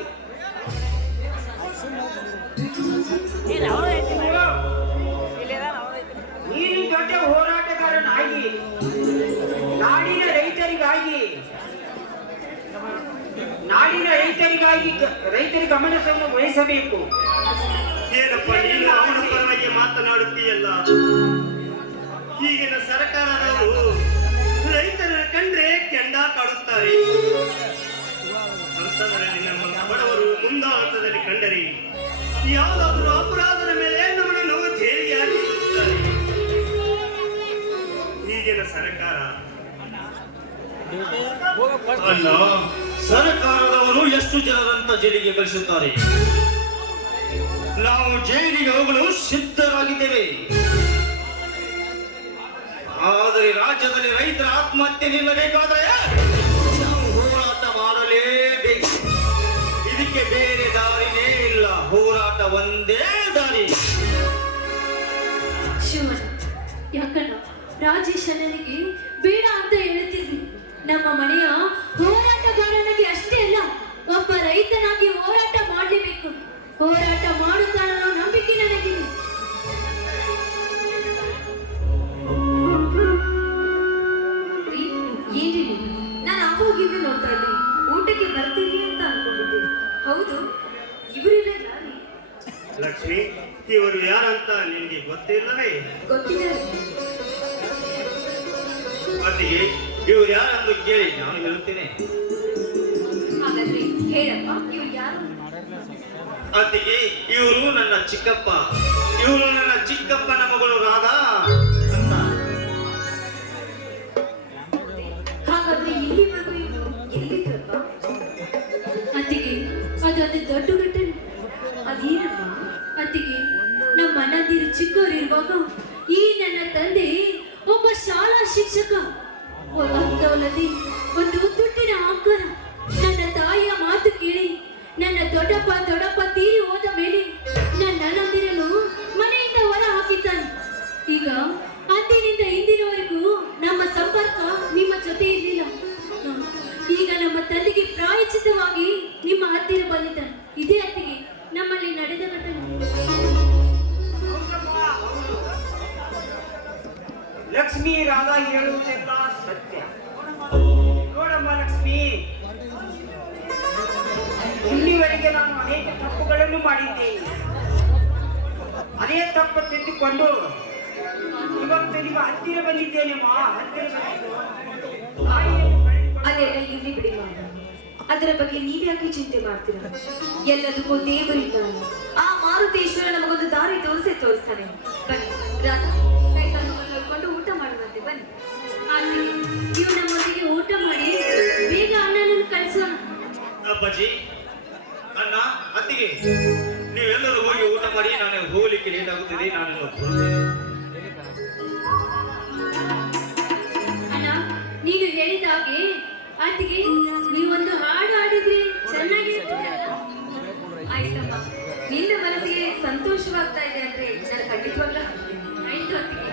ನೀನು ದೊಡ್ಡ ಹೋರಾಟಗಾರನಾಗಿ ನಾಡಿನ ರೈತರಿಗಾಗಿ ರೈತರ ಗಮನವನ್ನು ವಹಿಸಬೇಕು. ಏನಪ್ಪ ನೀನು ಅವನ ಪರವಾಗಿ ಮಾತನಾಡುತ್ತೀಯಲ್ಲ? ಈಗಿನ ಸರ್ಕಾರದವರು ರೈತರ ಕಂಡ್ರೆ ಕೆಂಡ ಕಾಡುತ್ತಾರೆ. ಅಂತದರಲ್ಲಿ ನಮ್ಮ ಬಡವರು ಮುಂದಾಳತ್ವದಲ್ಲಿ ಕಂಡರೆ ಯಾವುದಾದರೂ ಅಪರಾಧದ ಮೇಲೆ ನಮ್ಮನ್ನು ಜೈಲಿಗೆ ಹಾಕಿರುತ್ತಾರೆ. ಈಗಿನ ಸರ್ಕಾರ ಅಲ್ಲ, ಸರ್ಕಾರದವರು ಎಷ್ಟು ಜನರಂತ ಜೈಲಿಗೆ ಕಳಿಸುತ್ತಾರೆ. ನಾವು ಜೈಲಿಗೆ ಹೋಗಲು ಸಿದ್ಧರಾಗಿದ್ದೇವೆ. ಆದರೆ ರಾಜ್ಯದಲ್ಲಿ ರೈತರ ಆತ್ಮಹತ್ಯೆ ನಿಲ್ಲಬೇಕಾದರೆ ನಾವು ಹೋರಾಟ ಮಾಡಲೇಬೇಕು. ಇದಕ್ಕೆ ಬೇರೆ ದಾರಿನೇ ಇಲ್ಲ, ಹೋರಾಟ ಒಂದೇ ದಾರಿ. ಶಿವಣ್ಣ, ಯಾಕಣ್ಣ ರಾಜೇಶ್ ನನಗೆ ಬೇಡ ಅಂತ ಹೇಳ್ತಿದ್ವಿ. ನಮ್ಮ ಮನೆಯ ಹೋರಾಟಗಾರನಿಗೆ ಅಷ್ಟೇ ಅಲ್ಲ, ಒಬ್ಬ ರೈತನಾಗಿ ಹೋರಾಟ ಮಾಡಲೇಬೇಕು. ಹೋರಾಟ ಮಾಡುತ್ತಾನೋ ನಂಬಿಕೆ ನನಗಿದೆ. ಏನ್ರಿ ನಾನು ಆಗೋಗಿದ್ದು ನೋಡ್ತಾ ಇದ್ದೀನಿ, ಊಟಕ್ಕೆ ಬರ್ತೀರಿ ಅಂತ ಅನ್ಕೊಂಡಿದ್ದೆ. ಹೌದು, ಇವರಿಲ್ಲ ಯಾರು? ಲಕ್ಷ್ಮಿ, ಇವರು ಯಾರಂತ ನಿನಗೆ ಗೊತ್ತಿಲ್ಲವೇ? ಗೊತ್ತಿದೆ. ಅತ್ತಿಗೆ, ಇವ್ರು ಯಾರಂದು ಕೇಳಿ ನಾನು ಹೇಳುತ್ತೇನೆ. ಹಾಗಾದ್ರೆ ಹೇಳಪ್ಪ, ಇವ್ರು ಯಾರು? ಅತ್ತಿಗೆ, ಇವರು ನನ್ನ ಚಿಕ್ಕಪ್ಪ. ಇವರು ನನ್ನ ಚಿಕ್ಕಪ್ಪನ ಮಗಳು ರಾಧಾ ಅಂತ. ಹಾಗಾದ್ರೆ ಇಲ್ಲಿವರೆಗೂ ಎಲ್ಲಿದ್ದಪ್ಪ? ಅತ್ತಿಗೆ, ಅದೊಂದು ದೊಡ್ಡ ಘಟನೆ. ಅದೇನಪ್ಪ? ಅತ್ತಿಗೆ, ನಮ್ಮ ಅಣ್ಣಂದಿರು ಚಿಕ್ಕವರಿರುವಾಗ ಈ ನನ್ನ ತಂದೆ ಒಬ್ಬ ಶಾಲಾ ಶಿಕ್ಷಕ. ಅಂತವಲ್ಲದೆ ಒಂದು ದುಡ್ಡಿನ ಅಹಂಕಾರ. ನನ್ನ ತಾಯಿಯ ಮಾತು ಕೇಳಿ ನನ್ನ ದೊಡ್ಡಪ್ಪ ತೀರಿ ಹೋದ ಮೇಲೆ ನನ್ನ ಅಣ್ಣಂದಿರನ್ನು ಮನೆಯಿಂದ ಹೊರ ಹಾಕಿದ್ದಾನೆ. ಈಗ ಅಂದಿನಿಂದ ಇಂದಿನವರೆಗೂ ನಮ್ಮ ಸಂಪರ್ಕ ನಿಮ್ಮ ಜೊತೆ ಇರಲಿಲ್ಲ. ಈಗ ನಮ್ಮ ತಂದೆಗೆ ಪ್ರಾಯಚಿತವಾಗಿ ನಿಮ್ಮ ಹತ್ತಿರ ಬಂದಿದ್ದಾನೆ. ಇದೇ ಅತ್ತಿಗೆ ನಮ್ಮಲ್ಲಿ ನಡೆದ ಘಟನೆ. ಲಕ್ಷ್ಮೀ ರಾಧಾ ಹೇಳುವುದೆಲ್ಲ ಸತ್ಯ. ನೋಡಮ್ಮ ಲಕ್ಷ್ಮಿ, ಇಲ್ಲಿವರೆಗೆ ನಾನು ಅನೇಕ ತಪ್ಪುಗಳನ್ನು ಮಾಡಿದ್ದೇನೆ. ಅದೇ ತಪ್ಪು ತಿದ್ದುಕೊಂಡು ಇವತ್ತು ನಿಮ್ಮ ಹತ್ತಿರ ಬಂದಿದ್ದೇನೆಮ್ಮ. ಅದೆಲ್ಲ ಇರ್ಲಿ ಬಿಡಿ ಮಾವ. ಅದರ ಬಗ್ಗೆ ನೀವ್ಯಾಕೆ ಚಿಂತೆ ಮಾಡ್ತೀರ? ಎಲ್ಲದಕ್ಕೂ ದೇವರಿದ್ದಾನೆ. ಆ ಮಾರುತೇಶ್ವರ ನಮಗೊಂದು ದಾರಿ ತೋರಿಸ್ತಾನೆ. ಬನ್ನಿ ರಾಧಾ, ಕೈಕಾಲನ್ನು ನೋಡ್ಕೊಂಡು ಊಟ ಮಾಡುವಂತೆ ಬನ್ನಿ. ಆಂಟಿ, ನೀವು ನಮ್ಮೊಂದಿಗೆ ಊಟ ಮಾಡಿ ಬೇಗ ಅಣ್ಣನನ್ನು ಕಳಿಸೋಣ. ಅಪ್ಪಾಜಿ, ಅಣ್ಣ, ಅತ್ತಿಗೆ, ನೀವೆಲ್ಲರೂ ಹೋಗಿ ಊಟ ಮಾಡಿ. ನಾನು ಹೋಗ್ಲಿಕ್ಕೆ ಲೇಟ್ ಆಗುತ್ತಿದೆ. ನಾನು ಅಣ್ಣ, ನೀನು ಹೇಳಿದ ಹಾಗೆ ಆಂಟಿಗೆ ನೀವೊಂದು ಹಾಡು ಹಾಡಿದ್ರೆ ಚೆನ್ನಾಗಿರ್ತದೆ. ಆಯ್ತಮ್ಮ, ನಿನ್ನ ಮನಸ್ಸಿಗೆ ಸಂತೋಷವಾಗ್ತಾ ಇದೆ ಅಂದ್ರೆ ನಾನು ಖಂಡಿತವಾಗ್ಲೂ ಆಯ್ತು ಅತ್ತಿಗೆ.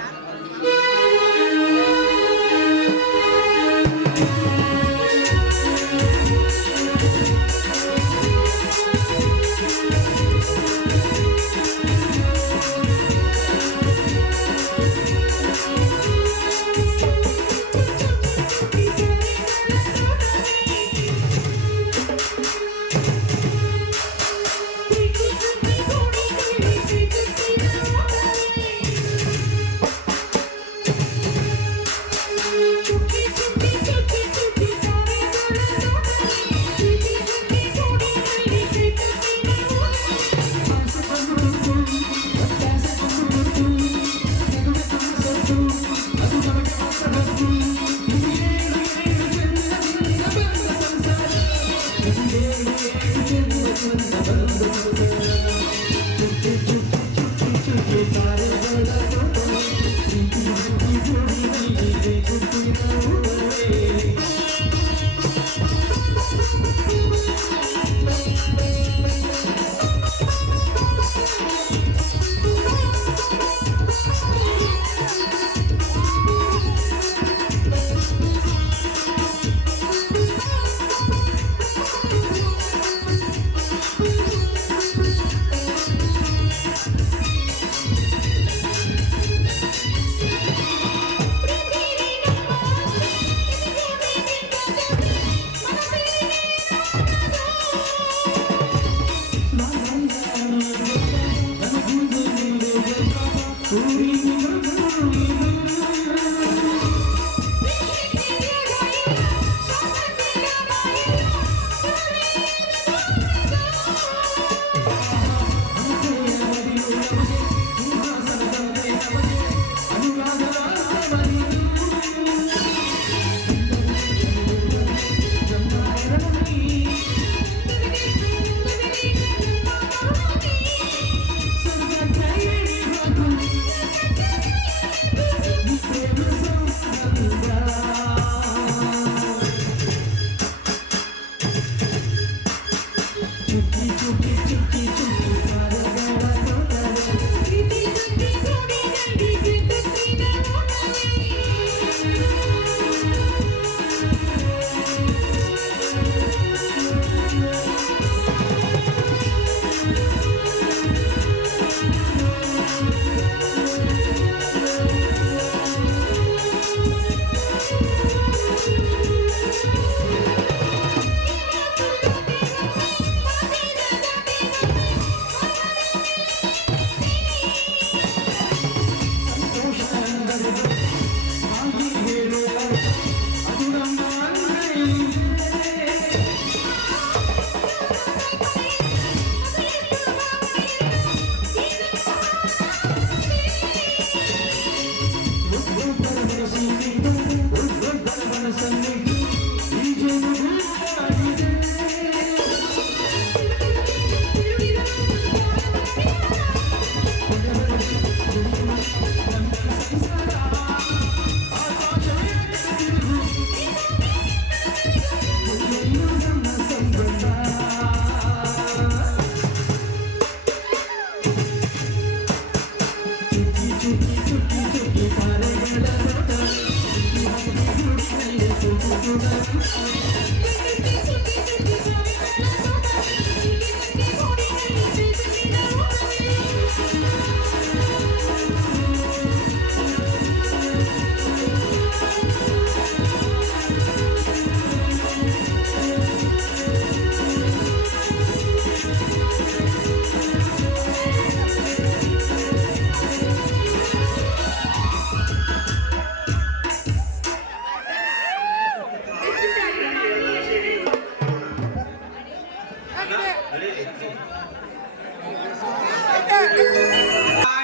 Thank you.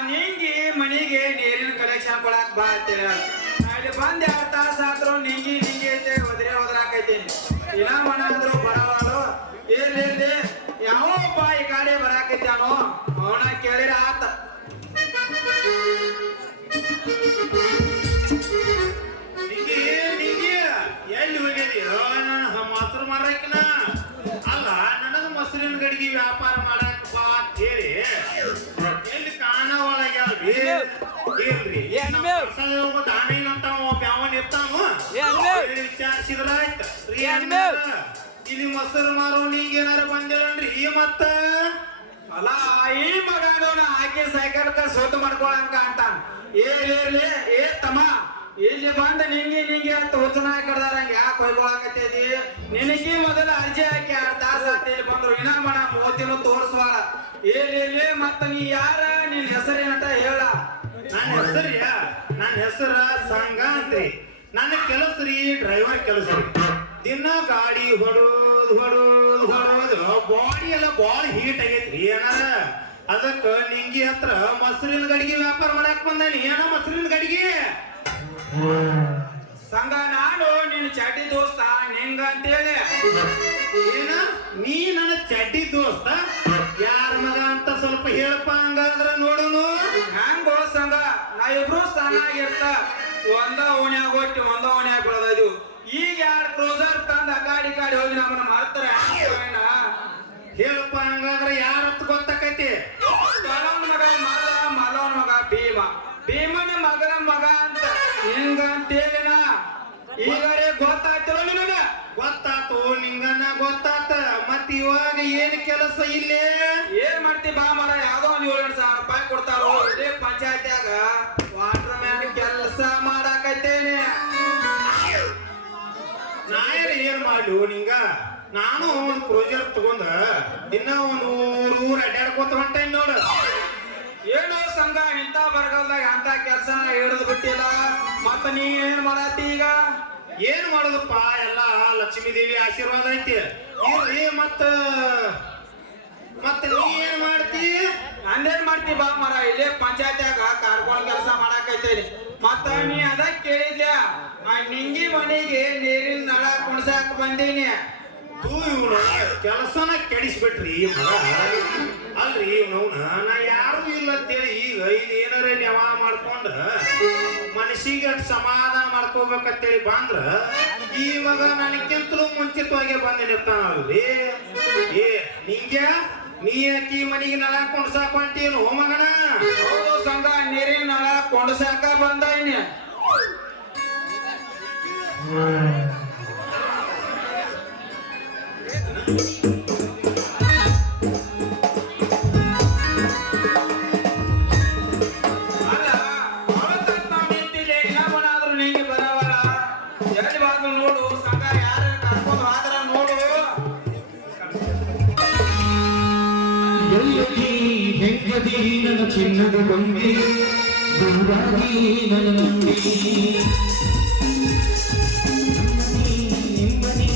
ನಿಂಗಿ ಮನಿಗೆ ನೀರಿನ ಕಲೆಕ್ಷನ್ ಕೊಡಕ್ ಬಾ ಅಂತೇಳಿ ಅಲ್ಲಿ ಬಂದ್ 2 ತಾಸು ಆದ್ರೂ ನಿಂಗಿ ಐತೆ ಒದರಾಕೈತೀನಿ ಇನ್ನ ಮನ ಆದ್ರೂ ಬರವಾಳು ಇರ್ಲಿ ಯಾವ ಒಬ್ಬ ಈ ಗಾಡಿ ಬರಾಕೈತಾನೋ ಅವನ ಕೇಳಿರ ಆತ ನಿಂಗಿ ಎಲ್ಲಿ ಹೋಗಿದಿ ನನ್ನ ಮೊಸರು ಮಾರಕಿನ ಅಲ್ಲ ನನಗ ಮೊಸರಿನ ಗಡಿಗೆ ವ್ಯಾಪಾರ ಮಾಡಕ್ ಬಾ ಅಂತ ಹೇಳಿ ಎಲ್ಲಿ ಕಾಣ ಒಳಗ್ಯಾಲ್ರಿ ಇಲ್ರಿ ದಾನ ಅಂತ ಬ್ಯಾವನ್ ಇರ್ತಾನು ವಿಚಾರಿಸಿದ್ರ ಆಯ್ತ ಇಲ್ಲಿ ಮೊಸರು ಮಾರೋ ನಿಂಗೆ ಏನಾರ ಬಂದೇವನ್ರಿ ಮತ್ತ ಅಲ್ಲ ಈ ಮಗನ ಹಾಕಿ ಸೈಕಲ್ ಸೋತು ಮಾಡ್ಕೊಳಂಕ ಅಂತಾನ ಏರ್ಲಿ ಏ ತಮ್ಮ ಇಲ್ಲಿ ಬಂದ ನಿಂಗೆ ಅಂತ ಹುಚ್ಚನ ಕಡ್ದಾರಂಗ ಯಾಕೆ ಹೊಯ್ಕೊಳಕತ್ತೈತಿ ನಿನಗೆ ಮೊದಲ ಅರ್ಜಿ ಹಾಕಿ 2 ತಾಸು ಇಲ್ಲಿ ಬಂದ್ರು ಇನ್ನ ಮನ 30 ತೋರ್ಸುವಾಳ ಏರ್ಲಿ ಮತ್ತ ನೀ ಯಾರ ನಿನ್ ಹೆಸರೇನಂತ ಹೇಳ ನನ್ನ ಹೆಸರ ಸಂಘ ಅಂತ್ರಿ ನನ್ನ ಕೆಲಸ ರೀ ಡ್ರೈವರ್ ಕೆಲಸ ರೀ ದಿನ ಗಾಡಿ ಹೊಡೋದು ಬಾಡಿ ಎಲ್ಲ ಬಾಳ ಹೀಟ್ ಆಗೈತ್ರಿ ಏನಾರ ಅದಕ್ಕ ನಿಂಗಿ ಹತ್ರ ಮೊಸರಿನ ಗಡಿಗೆ ವ್ಯಾಪಾರ ಮಾಡಕ್ ಬಂದಾನಿ ಏನ ಮೊಸರಿನ ಗಡಿಗೆ ಸಂಘ ನಾನು ನಿನ್ನ ಚಡ್ಡಿ ದೋಸ್ತ ನಿಂಗ ಅಂತೇಳಿ ಏನ ನೀ ನನ್ನ ಚಡ್ಡಿ ದೋಸ್ತ ಯಾರ ಮಗ ಅಂತ ಸ್ವಲ್ಪ ಹೇಳಪ್ಪ ಹಂಗಾದ್ರ ನೋಡುನು ಹ್ಯಾಂಗೋ ಸಂಘ ನಾ ಇಬ್ರು ಸಣ್ಣಾಗಿರ್ತ ಒಂದ ಓಣ್ಯಾಗ ಹೊಟ್ಟಿ ಒಂದ ಓಣ್ಯಾಗ ಬೆಳೆದಿದ್ವು ಈಗ 2 ಕ್ರೂಸರ್ ತಂದ ಗಾಡಿ ಹೋಗಿ ನಮ್ಮನ್ನ ಮಾಡ್ತಾರ ಹೇಳಪ್ಪ ಹಂಗಾದ್ರೆ ಯಾರತ್ತು ಗೊತ್ತಾಕೈತಿ ಮಲವನ ಮಗ ಮಲವನ ಮಗ ಭೀಮನ ಮಗನ ಮಗ ಅಂತ ಹಿಂಗಂತೇಳಿನ ಈಗಾರೆ ಗೊತ್ತಾಯ್ತಲ್ಲ ನಿನಗ ಗೊತ್ತಾತು ನಿಂಗನ ಗೊತ್ತಾತ ಮತ್ ಇವಾಗ ಏನ್ ಕೆಲಸ ಇಲ್ಲೇ ಏನ್ ಮಾಡ್ತಿ ಬಾ ಮರ ಯಾವ್ದೋ ಒಂದ್ 7,000 ರೂಪಾಯಿ ಕೊಡ್ತಾರೋ ಇದೇ ಪಂಚಾಯತ್ಯಾಗ ವಾಟರ್ ಮ್ಯಾನ್ ಕೆಲಸ ಮಾಡಾಕತ್ತೇನೆ ನಾಯರ ಏನ್ ಮಾಡ್ಲು ನಿಂಗ ನಾನು ಒಂದು ಕ್ರೂಸರ್ ತಗೊಂಡ ದಿನ ಒಂದು ಊರ್ ಅಡ್ಡಾಡ್ಕೊತ ಹೊಂಟೇನ್ ನೋಡು ಏನೋ ಸಂಘ ಇಂತ ಬರಗಾಲದಾಗ ಅಂತ ಕೆಲಸ ಹಿಡಿದು ಬಿಟ್ಟಿಲ್ಲ ಮತ್ತ ನೀ ಏನ್ ಮಾಡತ್ತಿ ಈಗ ಏನ್ ಮಾಡೋದಪ್ಪ ಎಲ್ಲ ಲಕ್ಷ್ಮೀ ದೇವಿ ಆಶೀರ್ವಾದ ಐತಿ ಇರ್ಲಿ ಮತ್ತ ನೀ ಏನ್ ಮಾಡ್ತಿ ನಂದೇನ್ ಮಾಡ್ತಿ ಬಾ ಮರ ಇಲ್ಲೇ ಪಂಚಾಯತ್ಯಾಗ ಕಾರ್ಕೊಂಡ್ ಕೆಲಸ ಮಾಡಾಕೈತೇನಿ ಮತ್ತ ನೀ ಅದ ಕೇಳಿದ್ಯ ನಿಂಗಿ ಮನೆಗೆ ನೀರಿನ ನಳ ಕುಣಸಾಕ ಬಂದೀನಿ ಕೆಲಸನ ಕೆಡಿಸ್ಬಿಟ್ರಿ ಮಗ ಅಲ್ರಿ ನಾ ಯಾರು ಇಲ್ಲ ಅಂತೇಳಿ ಈಗ ಇಲ್ಲಿ ಏನಾರ ನೆವ ಮಾಡ್ಕೊಂಡ ಮನಸ್ಸಿಗೆ ಸಮಾಧಾನ ಮಾಡ್ಕೋಬೇಕಂತೇಳಿ ಬಂದ್ರ ಈ ಮಗ ನನಗಿಂತಲೂ ಮುಂಚಿತವಾಗಿ ಬಂದಿರ್ತಾನಲ್ರಿ ಏ ನಿಂಗೆ ನೀ ಯಾಕಿ ಮನಿಗೆ ನಳ ಕೊಂಡ್ಸಾಕ ಹೊಂಟೀನು ಮಗನ ಹೌದು ಸಂಘ ನೀರಿನ ನಳ ಕೊಂಡ್ಸಾಕ ಬಂದೀನಿ ನೋಡು ಸಂಘ ಯಾರ ಕರ್ಕೊಂಡು ಆದ್ರ ನೋಡು ಹೆಂಗದಿ ನನ್ನ ಚಿನ್ನದ ಗೊಂಬೆ ದೂರಾಗಿ ನನ್ನ ನಂಬಿ ನಿಮ್ಮನಿ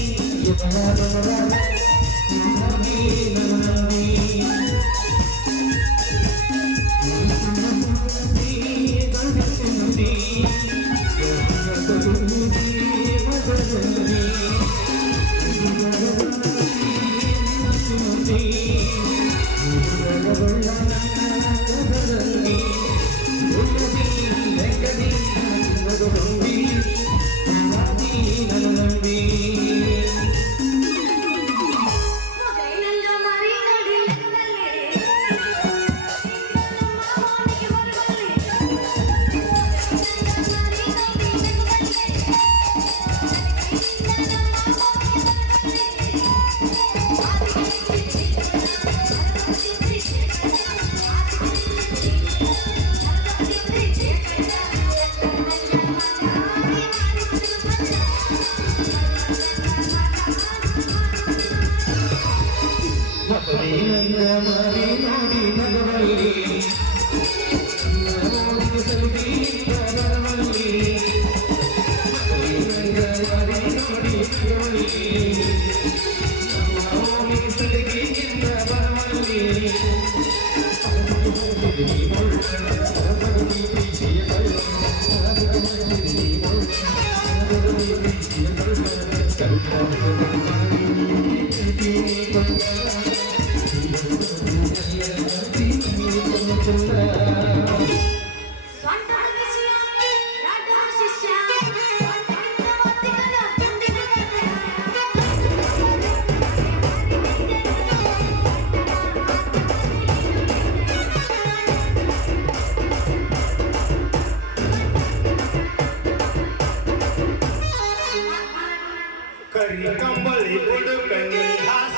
ಸ್ವಂತದ ವಿಷಯ ರಾಧಾ ಶಿಷ್ಯ ಸ್ವಂತದಿಂದ ಒತ್ತಿಗಲ ತಂದಿದ್ದದ ಕರಿ ಕಂಬಳಿ ಹುಡುಕನಿ ಹಾಸ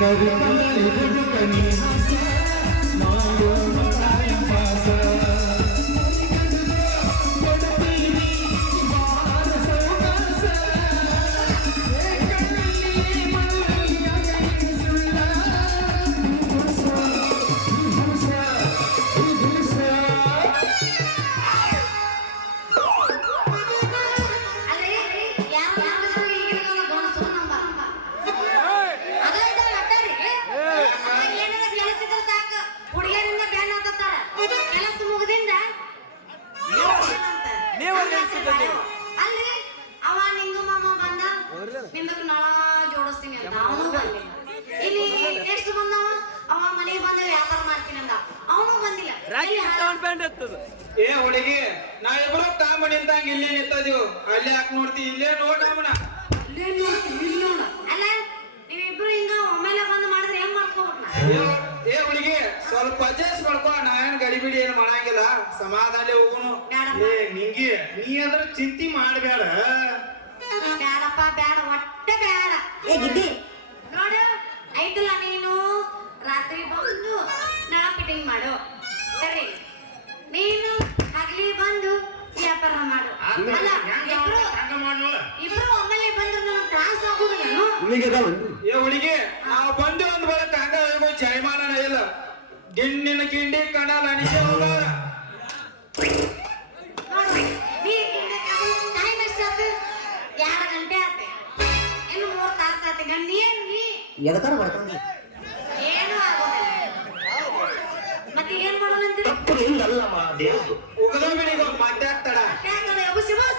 ಕರಿ ಕಂಬಳಿ ಹುಡುಕನಿ ಹಾಸ ಅರೆ ಯಾರು ಯಾರು ಈಗಿನ ಗೋಣಸು ನಂಬ ಅದ ಇದ ಲಟ್ಟಾರಿ ಏನಾರ ಕೆಲಸಿದ್ರೆ ಸಾಕು ಹುಡುಗಿಯರಿಂದ ಬ್ಯಾನ್ ಆಗ್ತಾರ ಕೆಲಸ ಮುಗಿದಿಂದ ಅಲ್ಲಿ ಅವ ನಿಂಗು ಮಾಮ ಬಂದ ನಿಂದಕ್ಕೆ ನಳ ಜೋಡಿಸ್ತೀನಿ ಅಂತ ಅವನು ಬಂದಿಲ್ಲ ಇಲ್ಲಿ ಎಷ್ಟು ಬಂದವ ಅವ ಮನೆಗೆ ಬಂದ ವ್ಯಾಪಾರ ಮಾಡ್ತೀನಿ ಅಂದ ಅವನು ಬಂದಿಲ್ಲ ಏ ಹುಡುಗಿ ನಾವಿಬ್ರು ಕಾಮಣಿ ಅಂದಂಗ ಇಲ್ಲೇ ನಿಂತದೀವು ಅಲ್ಲೇ ಯಾಕೆ ನೋಡ್ತಿ ಇಲ್ಲೇ ನೋಡವನ ಅಲ್ಲೇ ನೋಡ್ತೀನಿ ಇಲ್ಲಿ ನೋಡ ಅಲ್ಲ ನೀವಿಬ್ರು ಹಿಂಗ ಒಮ್ಮೆಲೆ ಬಂದು ಮಾಡಿದ್ರೆ ಹೆಂಗ್ ಮಾಡ್ಕೋಬೇಕು ನಾ ಏ ಹುಡುಗಿ ಸ್ವಲ್ಪ ಅಡ್ಜಸ್ಟ್ ಮಾಡ್ಕೊ ನಾ ಏನ್ ಗಡಿಬಿಡಿ ಏನ್ ಮಾಡಂಗಿಲ್ಲ ಸಮಾಧಾನ ಹೋಗುನು ಬೇಡಪ್ಪ ಏ ನಿಂಗೆ ನೀ ಅದ್ರ ಚಿಂತೆ ಮಾಡಬೇಡ ಬೇಡಪ್ಪ ಬೇಡ ಒಟ್ಟೆ ಬೇಡ ನೋಡು ಐತಲ್ಲ ನೀನು ರಾತ್ರಿ ಬಂದು ನಳ ಫಿಟ್ಟಿಂಗ್ ಮಾಡು ಸರಿ ನೀನು ಹಗಲಿ ಬಂದು ವ್ಯಾಪಾರ ಮಾಡು ಅಲ್ಲ ಇಬ್ರು ಒಮ್ಮೆಲೆ ಬಂದ್ರೆ ನನಗೆ ತ್ರಾಸ ಆಗುದಿಲ್ಲ ಏ ಹುಡುಗಿ ನಾವು ಬಂದು ಒಂದ್ ಬರಕ್ ಹಂಗ ಹೋಗೋ ಜಯಮಾನನ ಇಲ್ಲ ಗಿಣ್ಣಿನ ಗಿಂಡಿ ಕಣಲ್ ಅಣಿಸೆ ಹೋಗೋರ ನೋಡು ನೀ ಟೈಮ್ ಎಷ್ಟಾಯ್ತು 2 ಗಂಟೆ ಆಯ್ತು ಇನ್ನು 3 ತಾಸು ಆಯ್ತು ಗಂಡ ನೀ ಎದಕಾರ ಮಾಡ್ಕೊಂಡು ಏನು ಆಗೋದಿಲ್ಲ ಮತ್ತೆ ಏನ್ ಮಾಡೋಣ ಅಂತೀರಿ ಉಗದ ಬಿಡಿಗೆ ಒಂದ್ ಮಾತಾಡ್ತಾಳ ಯಾಕಂದ್ರೆ ಅಬುಸಿ ಬಾಸ್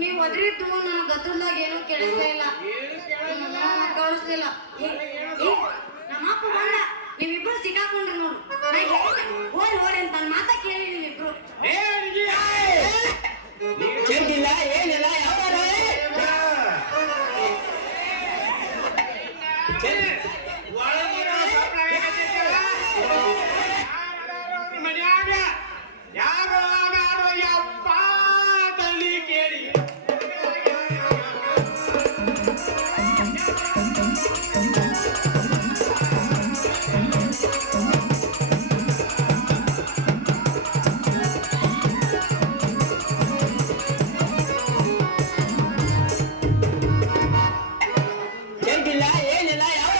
ನೀವು ಒದರಿದ್ದು ನನ್ನ ಗದ್ದಲ್ದಾಗ ಏನು ಕೇಳಿಸ್ತಾ ಇಲ್ಲ ಕೇಳಿಸ್ಲಿಲ್ಲ ನಮ್ಮಪ್ಪ ಬಂದ ನೀವಿಬ್ರು ಸಿಕ್ಕಾಕೊಂಡ್ರಿ ನೋಡು ಓರಿ ಓರಿ ಅಂತ ನನ್ನ ಮಾತಾ ಕೇಳಿ ನೀವಿಬ್ರು ಚೆಂಡಿಲ್ಲ ಏನಿಲ್ಲ ಯಾವ ಮನ್ಯಾಗ ಯಾರು ಆಡೋ ಯಪ್ಪ ತಲಿ ಕೇಳಿ ಚೆಂಡಿಲ್ಲ ಏನಿಲ್ಲ ಯಾವ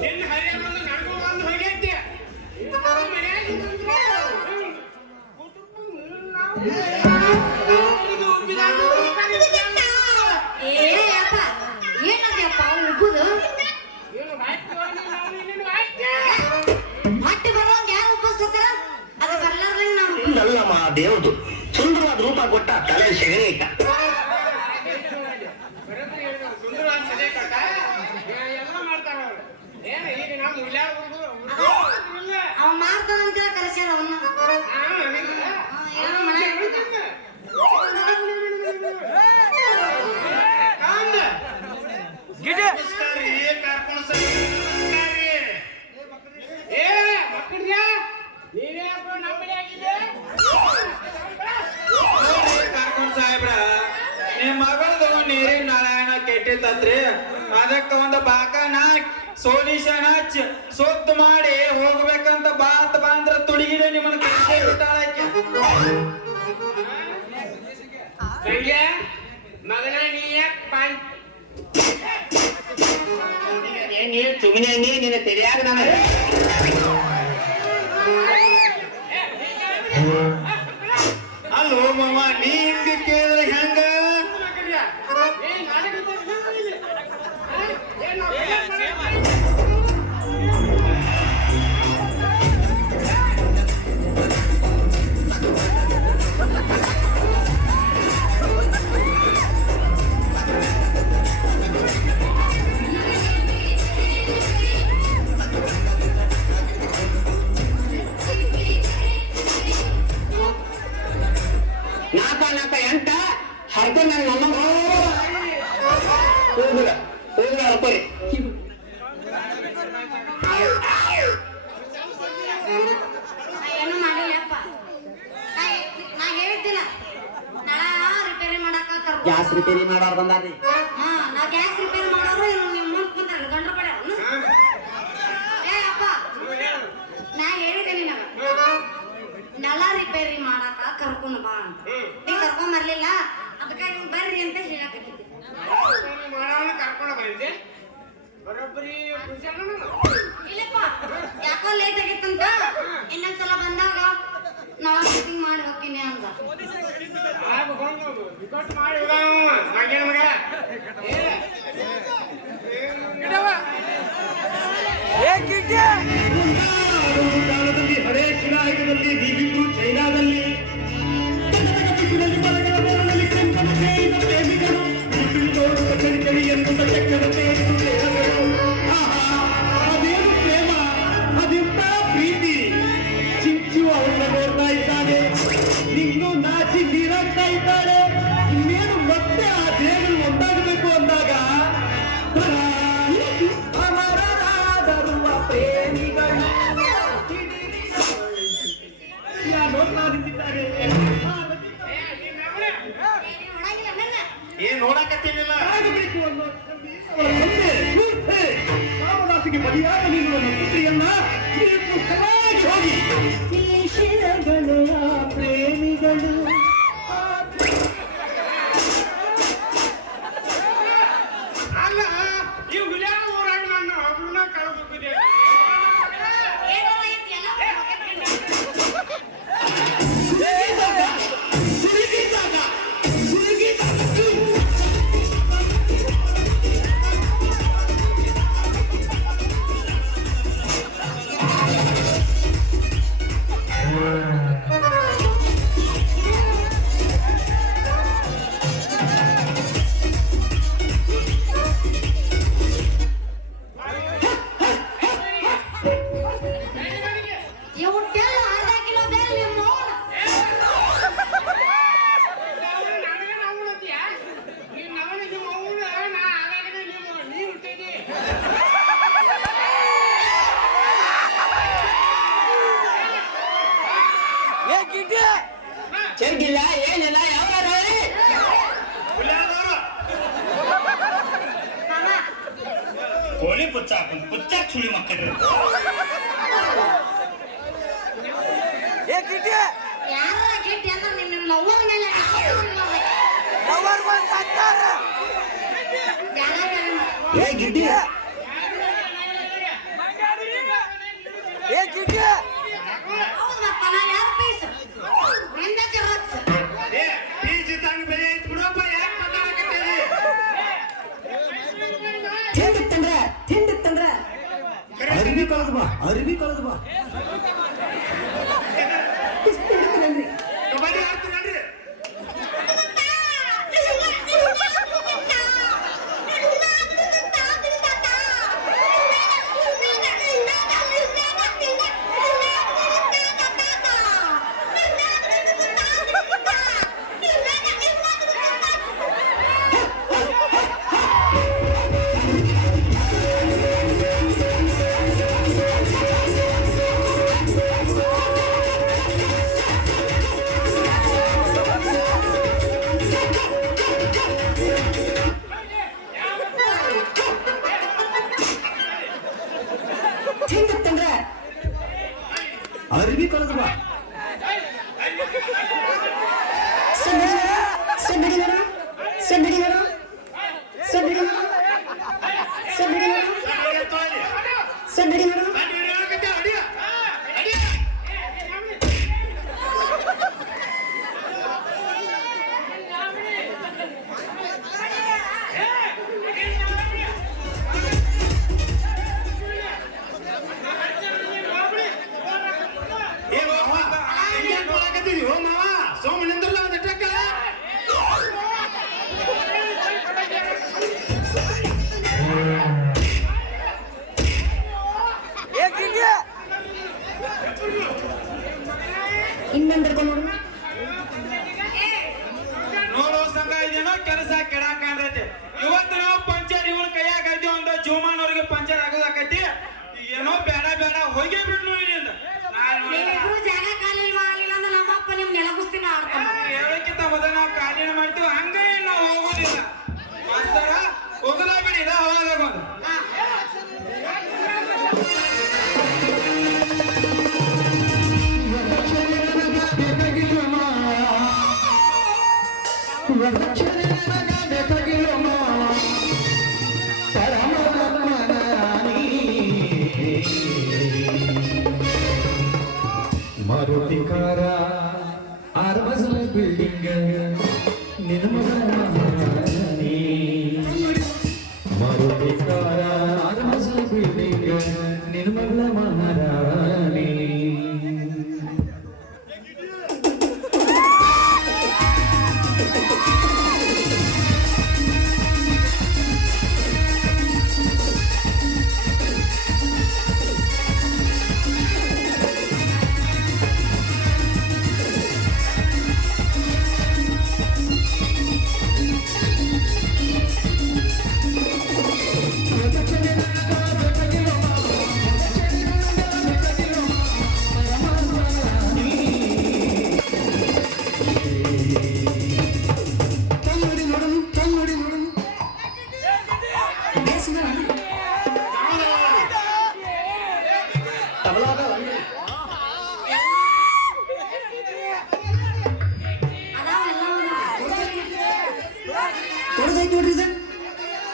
ನಿನ್ನ ಹರಿಯ ಬಂದು ನಡ್ಕೊ ಬಂದು ಹೋಗೈತಿ ಏನಪ್ಪ ಉಬ್ಬುದು ಹೊಟ್ಟೆ ಬರೋಂಗ ಯಾರು ಉಬ್ಬಿಸ್ತಾರ ಅದು ಬರ್ಲಾರ್ದಂಗ ನಾವು ಅಲ್ಲಮ್ಮ ದೇವ್ದು ಸುಂದರವಾದ ರೂಪ ಕೊಟ್ಟ ತಲೆ ಸೆಗಣಿ ಇಟ್ಟ ಸುಂದರವಾದ ಸದೆ ಕಟ್ಟ ಎಲ್ಲ ಮಾಡ್ತಾರ ಅವ್ರು ಏನ ಈಗ ನಮ್ಮ ಅವ ಮಾಡ್ತಾನಂತ ಕರೆಸ್ಯಾರ ಅವನ್ನ ಅದಕ್ಕ ಒಂದು ಬಾಕನ ಸೊಲ್ಯೂಷನ್ ಹಚ್ಚಿ ಸೊತ್ತು ಮಾಡಿ ಹೋಗ್ಬೇಕಂತ ಬಾತ್ ಬಂದ್ರ ತುಡಿಗಿಡೆ ನಿಮ್ಮನ್ನ ಕೃಷಿ ಬಿಟ್ಟಾಳಕ್ಕೆ. ಮಗನ ನೀ ಯಾಕೆ ಬಾಯ್ ನೀನು ಸುಮ್ಮನೆ ನಿನ್ನ ತಿಳಿಯಾಗ ನಾನು ಅಲ್ಲೋ ಮಾವ ನೀ ಹಿಂಗ ಕೇಳಿದ್ರೆ ಹೆಂಗ? ನಾಲ್ಕ ಎಂಟ ಹರ್ಕೊಂಡು ನನ್ನ ಮೊಮ್ಮ ಹೋಗುದ ಹರ್ಕೋರಿ ಏನು ಮಾಡಿಲ್ಲಪ್ಪ ನಾ ಹೇಳಿದ್ದಿಲ್ಲ ನಳ ರಿಪೇರಿ ಮಾಡಾಕ ಕರ್ಕೊಂಡು ಗ್ಯಾಸ್ ರಿಪೇರಿ ಮಾಡೋರು ಬಂದಾರ್ರಿ. ಹಾ ನಾ ಗ್ಯಾಸ್ ರಿಪೇರಿ ಮಾಡೋರು ಇವ್ರು ನಿಮ್ಮ ಮುಂದೆ ಕುಂತಾರ ಗಂಡ್ರ ಪಡ ಏ ಅಪ್ಪ ನಾ ಹೇಳಿದೆ ನಿನಗ ನಳ ರಿಪೇರಿ ಮಾಡಾಕ ಕರ್ಕೊಂಡು ಬಾ ಅಂತ ನೀ ಕರ್ಕೊಂಡ್ ಬರ್ಲಿಲ್ಲ ಅದಕ್ಕ ನೀವು ಬರ್ರಿ ಅಂತ ಹೇಳಕತ್ತಿದ್ದೆ ಮಾಡೋಣ ಕರ್ಕೊಂಡು ಬಂದಿದ್ದೆ ಬರೋಬ್ಬರಿ ಇಲ್ಲಪ್ಪ ಯಾಕೋ ಲೇಟ್ ಆಗಿತ್ತಂತ ಇನ್ನೊಂದ್ಸಲ ಬಂದಾಗ ನಳ ಫಿಟ್ಟಿಂಗ್ ಮಾಡಿ ಹೋಗ್ತೀನಿ ಅಂತ ರಿಕಾರ್ಡ್ ಮಾಡಿ ಮಗೇನ ಮಗ ಕಾಲದಲ್ಲಿ ಹಳೆ ಶಿಲಾಯುಗದಲ್ಲಿ ನೀವಿಬ್ರು ಚೈನಾದಲ್ಲಿ ಪ್ರೇಮಿಗಳು ಕಡಿ ಎನ್ನುತ್ತ ಚಕ್ಕದ ಅದೇನು ಪ್ರೇಮ ಅದೆಂತ ಪ್ರೀತಿ ಚಿಂಚು ಅವನ್ನ ನೋಡ್ತಾ ಇದ್ದಾನೆ, ನಿನ್ನೂ ನಾಚಿ ನೀರಾಗ್ತಾ ಇದ್ದಾಳೆ. ಇನ್ನೇನು ಮತ್ತೆ ಆ ದೇವರು ಒಂದಾಗಬೇಕು ಅಂದಾಗ ಅಮರರಾದರುವ ಪ್ರೇಮಿಗಳು ನೋಡ್ತಾ ನಿಂತಿದ್ದಾರೆ. ನೋಡಂಗಿಲ್ಲ ನನ್ನ ಏನ್ ನೋಡಕತ್ತೀನಿಲ್ಲ? ಆಗಬೇಕು ಅನ್ನೋ ರಾಮದಾಸಿಗೆ ಬಲಿಯಾದ ನಿಲ್ಲುವ ಪುತ್ರಿಯನ್ನ ನೀವು ಸವಾಗಿ ಹೋಗಿ ಈ ಶಿರಗಳ ಪ್ರೇಮಿಗಳು ಅಲ್ಲ ಈ ಹುಲಿಯ ಊರಾಗ ನನ್ನ ಒಬ್ಬರನ್ನ ಕಳ್ಬೇಕಿದೆ ಏನೋ ಐತಿ ಎಲ್ಲ ಇವುಟ್ಟೆಲ್ಲ ಅರ್ಧ ಕಿಲೋ ಬೇರೆ ನಿಮ್ಮ ಅವ್ನ. ನನಗೆ ನಾವು ನೋಡ್ತೀಯ ನೀನು ನವನಿಗೆ ನಿಮ್ಮ ಅವ್ನ ನಾ ಆಗಾಗಲೇ ನೀವು ನೀರು ಹುಟ್ಟಿದಿ ಚೆರ್ಗಿಲ್ಲ ಏನಿಲ್ಲ ಯಾವ ಮಾಮ, ಕೋಳಿ ಪುಚ್ಚ ಸುಳಿ ಮಕ್ಕಳು ಯಾರ ಗಿಟ್ಟಿ ಅಂದ್ರೆ ನಿಮ್ಮ ಲವ್ವರ ಮೇಲೆ ಏ ಗಿಡ್ಡಿ ಹೌದಪ್ಪ ನಾ ಯಾರು ಪೀಸ್ ನಿಂದ ಜರಕ್ಸ್ ಬೀಜ ತಂಗ ಬೆಲೆ ಐತ್ ಬಿಡಪ್ಪ, ಯಾಕೆ ಮಾತಾಡಕತ್ತೀರಿ? ತಿಂಡಿತ್ತಂದ್ರ ಅರಿವಿ ಕಳೆದು ಬಾ ಕಬಡ್ಡಿ ಆಡ್ತೀರಲ್ರಿ? ಅರ್ಬಿ ಕಳೆದು ಬಾ ಸೋಮನಿಂದ್ರಲ್ಲ ಒಂದು ಟ್ರಕ್ ನೋಡೋ ಸಂಘ ಇದೇನೋ ಕೆಲಸ ಕೆಡಾಕ ಕಾಣ್ತೈತಿ. ಇವತ್ತು ನಾವು ಪಂಚರ್ ಇವನ್ ಕೈಯಾಗ ಐತಿ ಒಂದು ಜೀವಮಾನ್ ಅವ್ರಿಗೆ ಪಂಚರ್ ಆಗೋದಾಕೈತಿ. ಏನೋ ಬೇಡ ಬೇಡ ಹೋಗಿ ಬಿಡ್ಲು ಇಲ್ಲಿಂದ. ನೀವಿಬ್ರು ಜಾಗ ಖಾಲಿ ಮಾಡಲಿಲ್ಲ ಅಂದ್ರೆ ನಮ್ಮಪ್ಪ ನಿಮ್ ನೆಲಗುಸ್ತಿನ ಆಡ್ತಾನೆ. ಹೇಳಕ್ಕಿಂತ ಮೊದಲು ನಾವು ಕಾಲಿನ ಮಾಡ್ತೀವಿ ಹಂಗೆ ನಾವು ಹೋಗೋದಿಲ್ಲ. ಮಾಸ್ತರ ಹೋಗಲ್ಲ ಬಿಡಿ ಇದ ಅವಾಗ ಬಂದು ಮಾರುತಿ ಕಾರ 6 ಮಜಲ ಬಿಲ್ಡಿಂಗ್ ನಿರ್ಮಲ ಮಹಾರಾಣಿ ಮಾರುತಿ ಕಾರ 6 ಮಜಲ ಬಿಲ್ಡಿಂಗ್ ನಿರ್ಮಲ ಮಹಾರಾಣಿ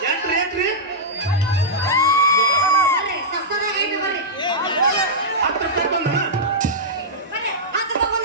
ಏನ್ರಿ ಬರ್ರಿ, ಸಸ್ತದಾಗ ಐತೆ ಬರ್ರಿ. 10 ರೂಪಾಯಿ ಬಂದನ ಬರ್ರಿ, 10 ತಗೊಂಡ್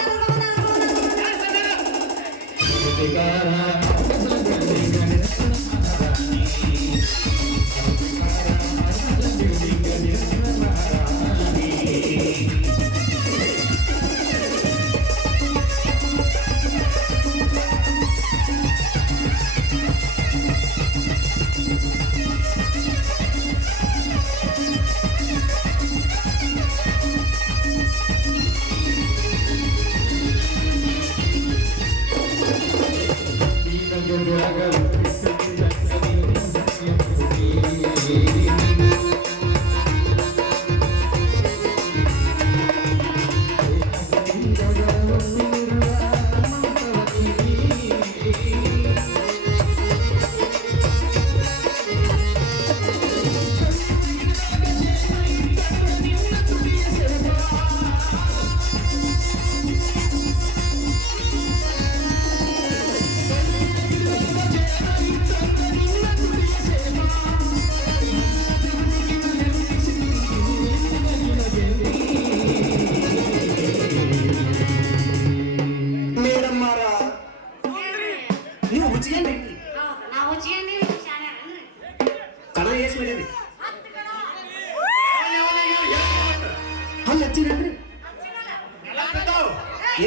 ನೀವು ಹುಚ್ಚಿಗೆ ನಾವು ಹುಚ್ಚಿಗೆ ಶಾಣ್ಯಾರನ್ರಿ. ಕಣ ಏಸ್ ಮಾಡ್ಯಾರಿ 10 ಕಣ. ಹಲ್ಲು ಹಚ್ಚಿರನ್ರಿ ಎಲ್ಲ ಬಿದ್ದಾವ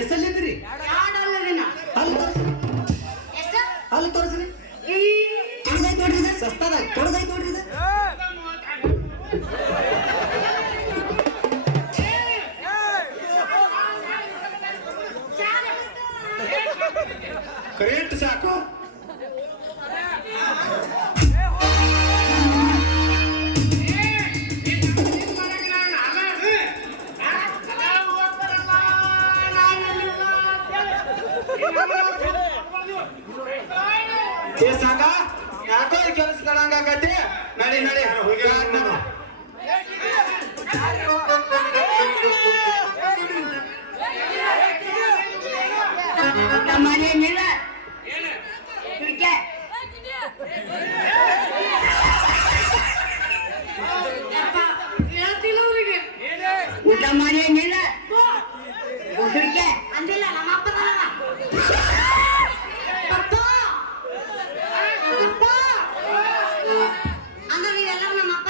ಎಸಲ್ಲಿದ್ರಿ ಯಾಡ್ ಅಲ್ಲದಿನ. ಹಲ್ಲು ತೋರಿಸ್ರಿ ಎಷ್ಟ? ಹಲ್ಲು ತೋರಿಸ್ರಿ ಈ ತೊಡಗೈತ್ ನೋಡ್ರಿ ಇದು ಸಸ್ತಾದಾಗ ತೊಡಗೈತ್ ನೋಡ್ರಿ ಇದು ಕರೆಂಟ್ ಸಾಕು ಏ ಸಂಘ ಯಾಕೋ ಕೆಲಸ ಕಡಂಗಾಗತ್ತೆ. ನಡಿ ನಡಿ ಹೋಗಿ ಮಾಡೇನಿಲ್ಲ ಊಟ ಮಾಡೇನಿಲ್ಲ ಅಂದಿಲ್ಲ ನಮ್ಮ ಅಪ್ಪ ಅಂದ್ರೆ ನೀವೆಲ್ಲ ನಮ್ಮ ಅಪ್ಪ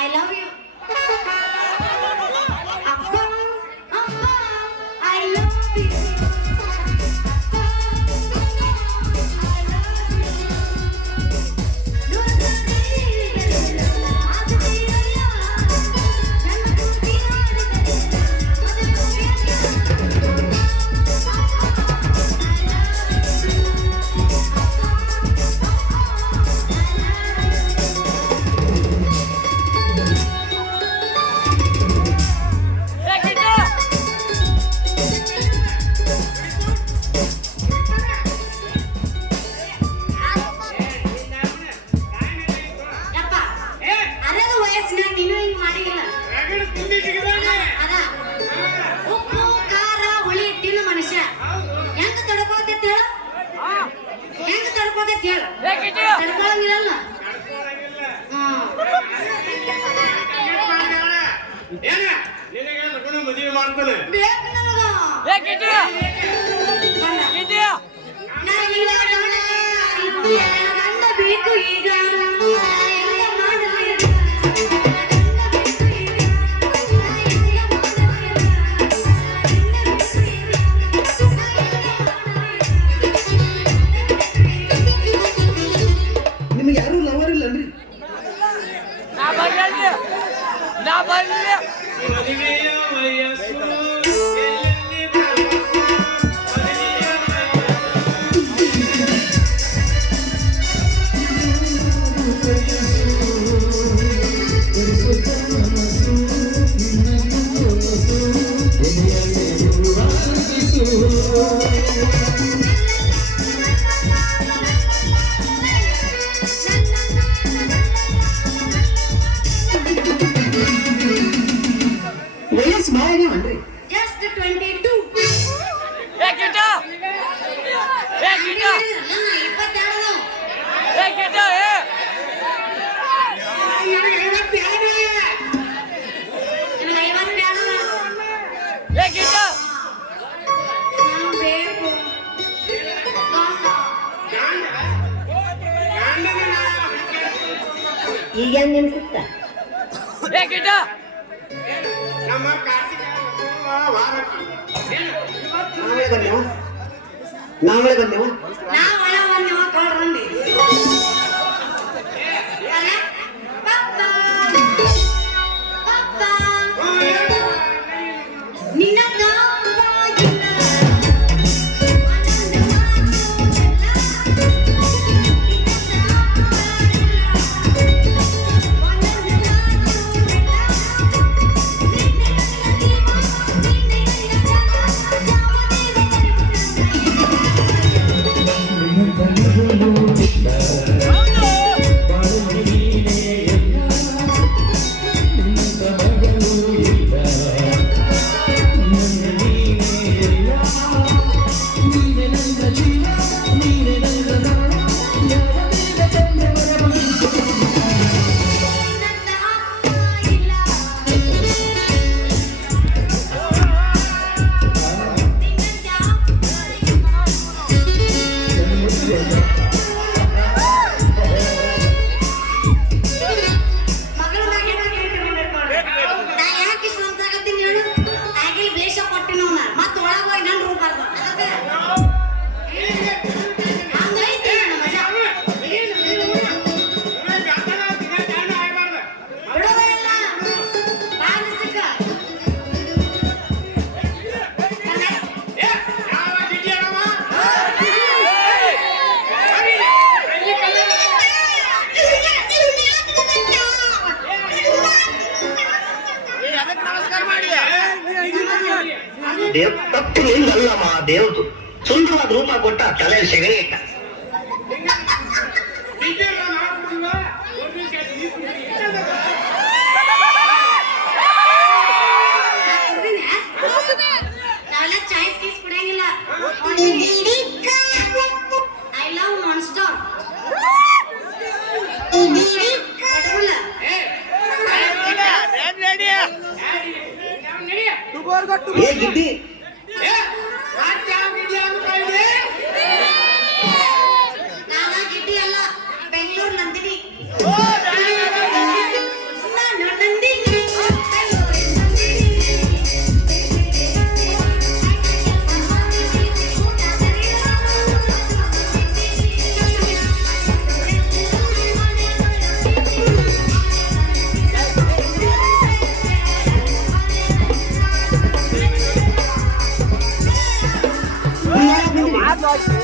I love you. Appa, Appa, I love you. ಯಪ್ಪ, ಅರೆದ ವಯಸ್ಸಿನಾಗ ನೀನು ಹಿಂಗ್ ಮಾಡಿಲ್ಲ. ಅದ ಉಪ್ಪು ಖಾರ ಹುಳಿ ತಿನ್ನು ಮನುಷ್ಯ ಹೆಂಗ ತಡ್ಕೋತೈತಿ ಹೇಳು? ಹೆಂಗ ತಡ್ಕೋತೈತಿ ಹೇಳು? ತಡ್ಕೊಳಂಗಿಲ್ಲ. ಮದುವೆ ಮಾಡ್ತಾನೆ ಬೇಕು ನನಗ. ನನಗೀಗ ಗಂಡ ಬೇಕು ಈಗ. ಹೆಂಗ ಮಾಡಲಿ? ನಿಮ್ಗೆ ಯಾರು ಲವರ್ ಇಲ್ಲನ್ರಿ? ಮದುವೆಯ ವಯಸ್ಸು ಎಲ್ಲೆಲ್ಲಿ ಬಯಸು, ಮದುವೆಯ ವಯಸ್ಸು ಭಾಳ ಆಗ್ಯಾವನ್ರಿ? Just 22. ಈಗ ಹೆಂಗ್ ಅನ್ಸುತ್ತ? ನಮ್ಮ ಕಾರ್ತಿಕ ನಾವಳೆ ಬಂದೇವ ನಾ ಒಳ ಒಂದೇವ ಕಳ್ರಂಡಿ. ಪಪ್ಪ, ಪಪ್ಪ, ನಿನ್ನ ದಾಪವಾಗಿಲ್ಲ. ತಪ್ಪು ನಿಂದಲ್ಲಮ್ಮ ದೇವ್ದು ಸುಂದರವಾದ ರೂಪ ಕೊಟ್ಟ ತಲೆ ಸೆಗಣಿ ಇಟ್ಟ ಐ ಲವ್ ಮಾನ್ಸ್ಟರ್. ಏ ಗಿಡ್ಡಿ ನಾನ ಗಿಡ್ಡಿ ಅಲ್ಲ, ಬೆಂಗಳೂರು ನಂದಿನಿ. ನಾನು ನಂದಿನಿ, ಬೆಂಗಳೂರು ಯಾರ್ ಬಂದ್ರಿ?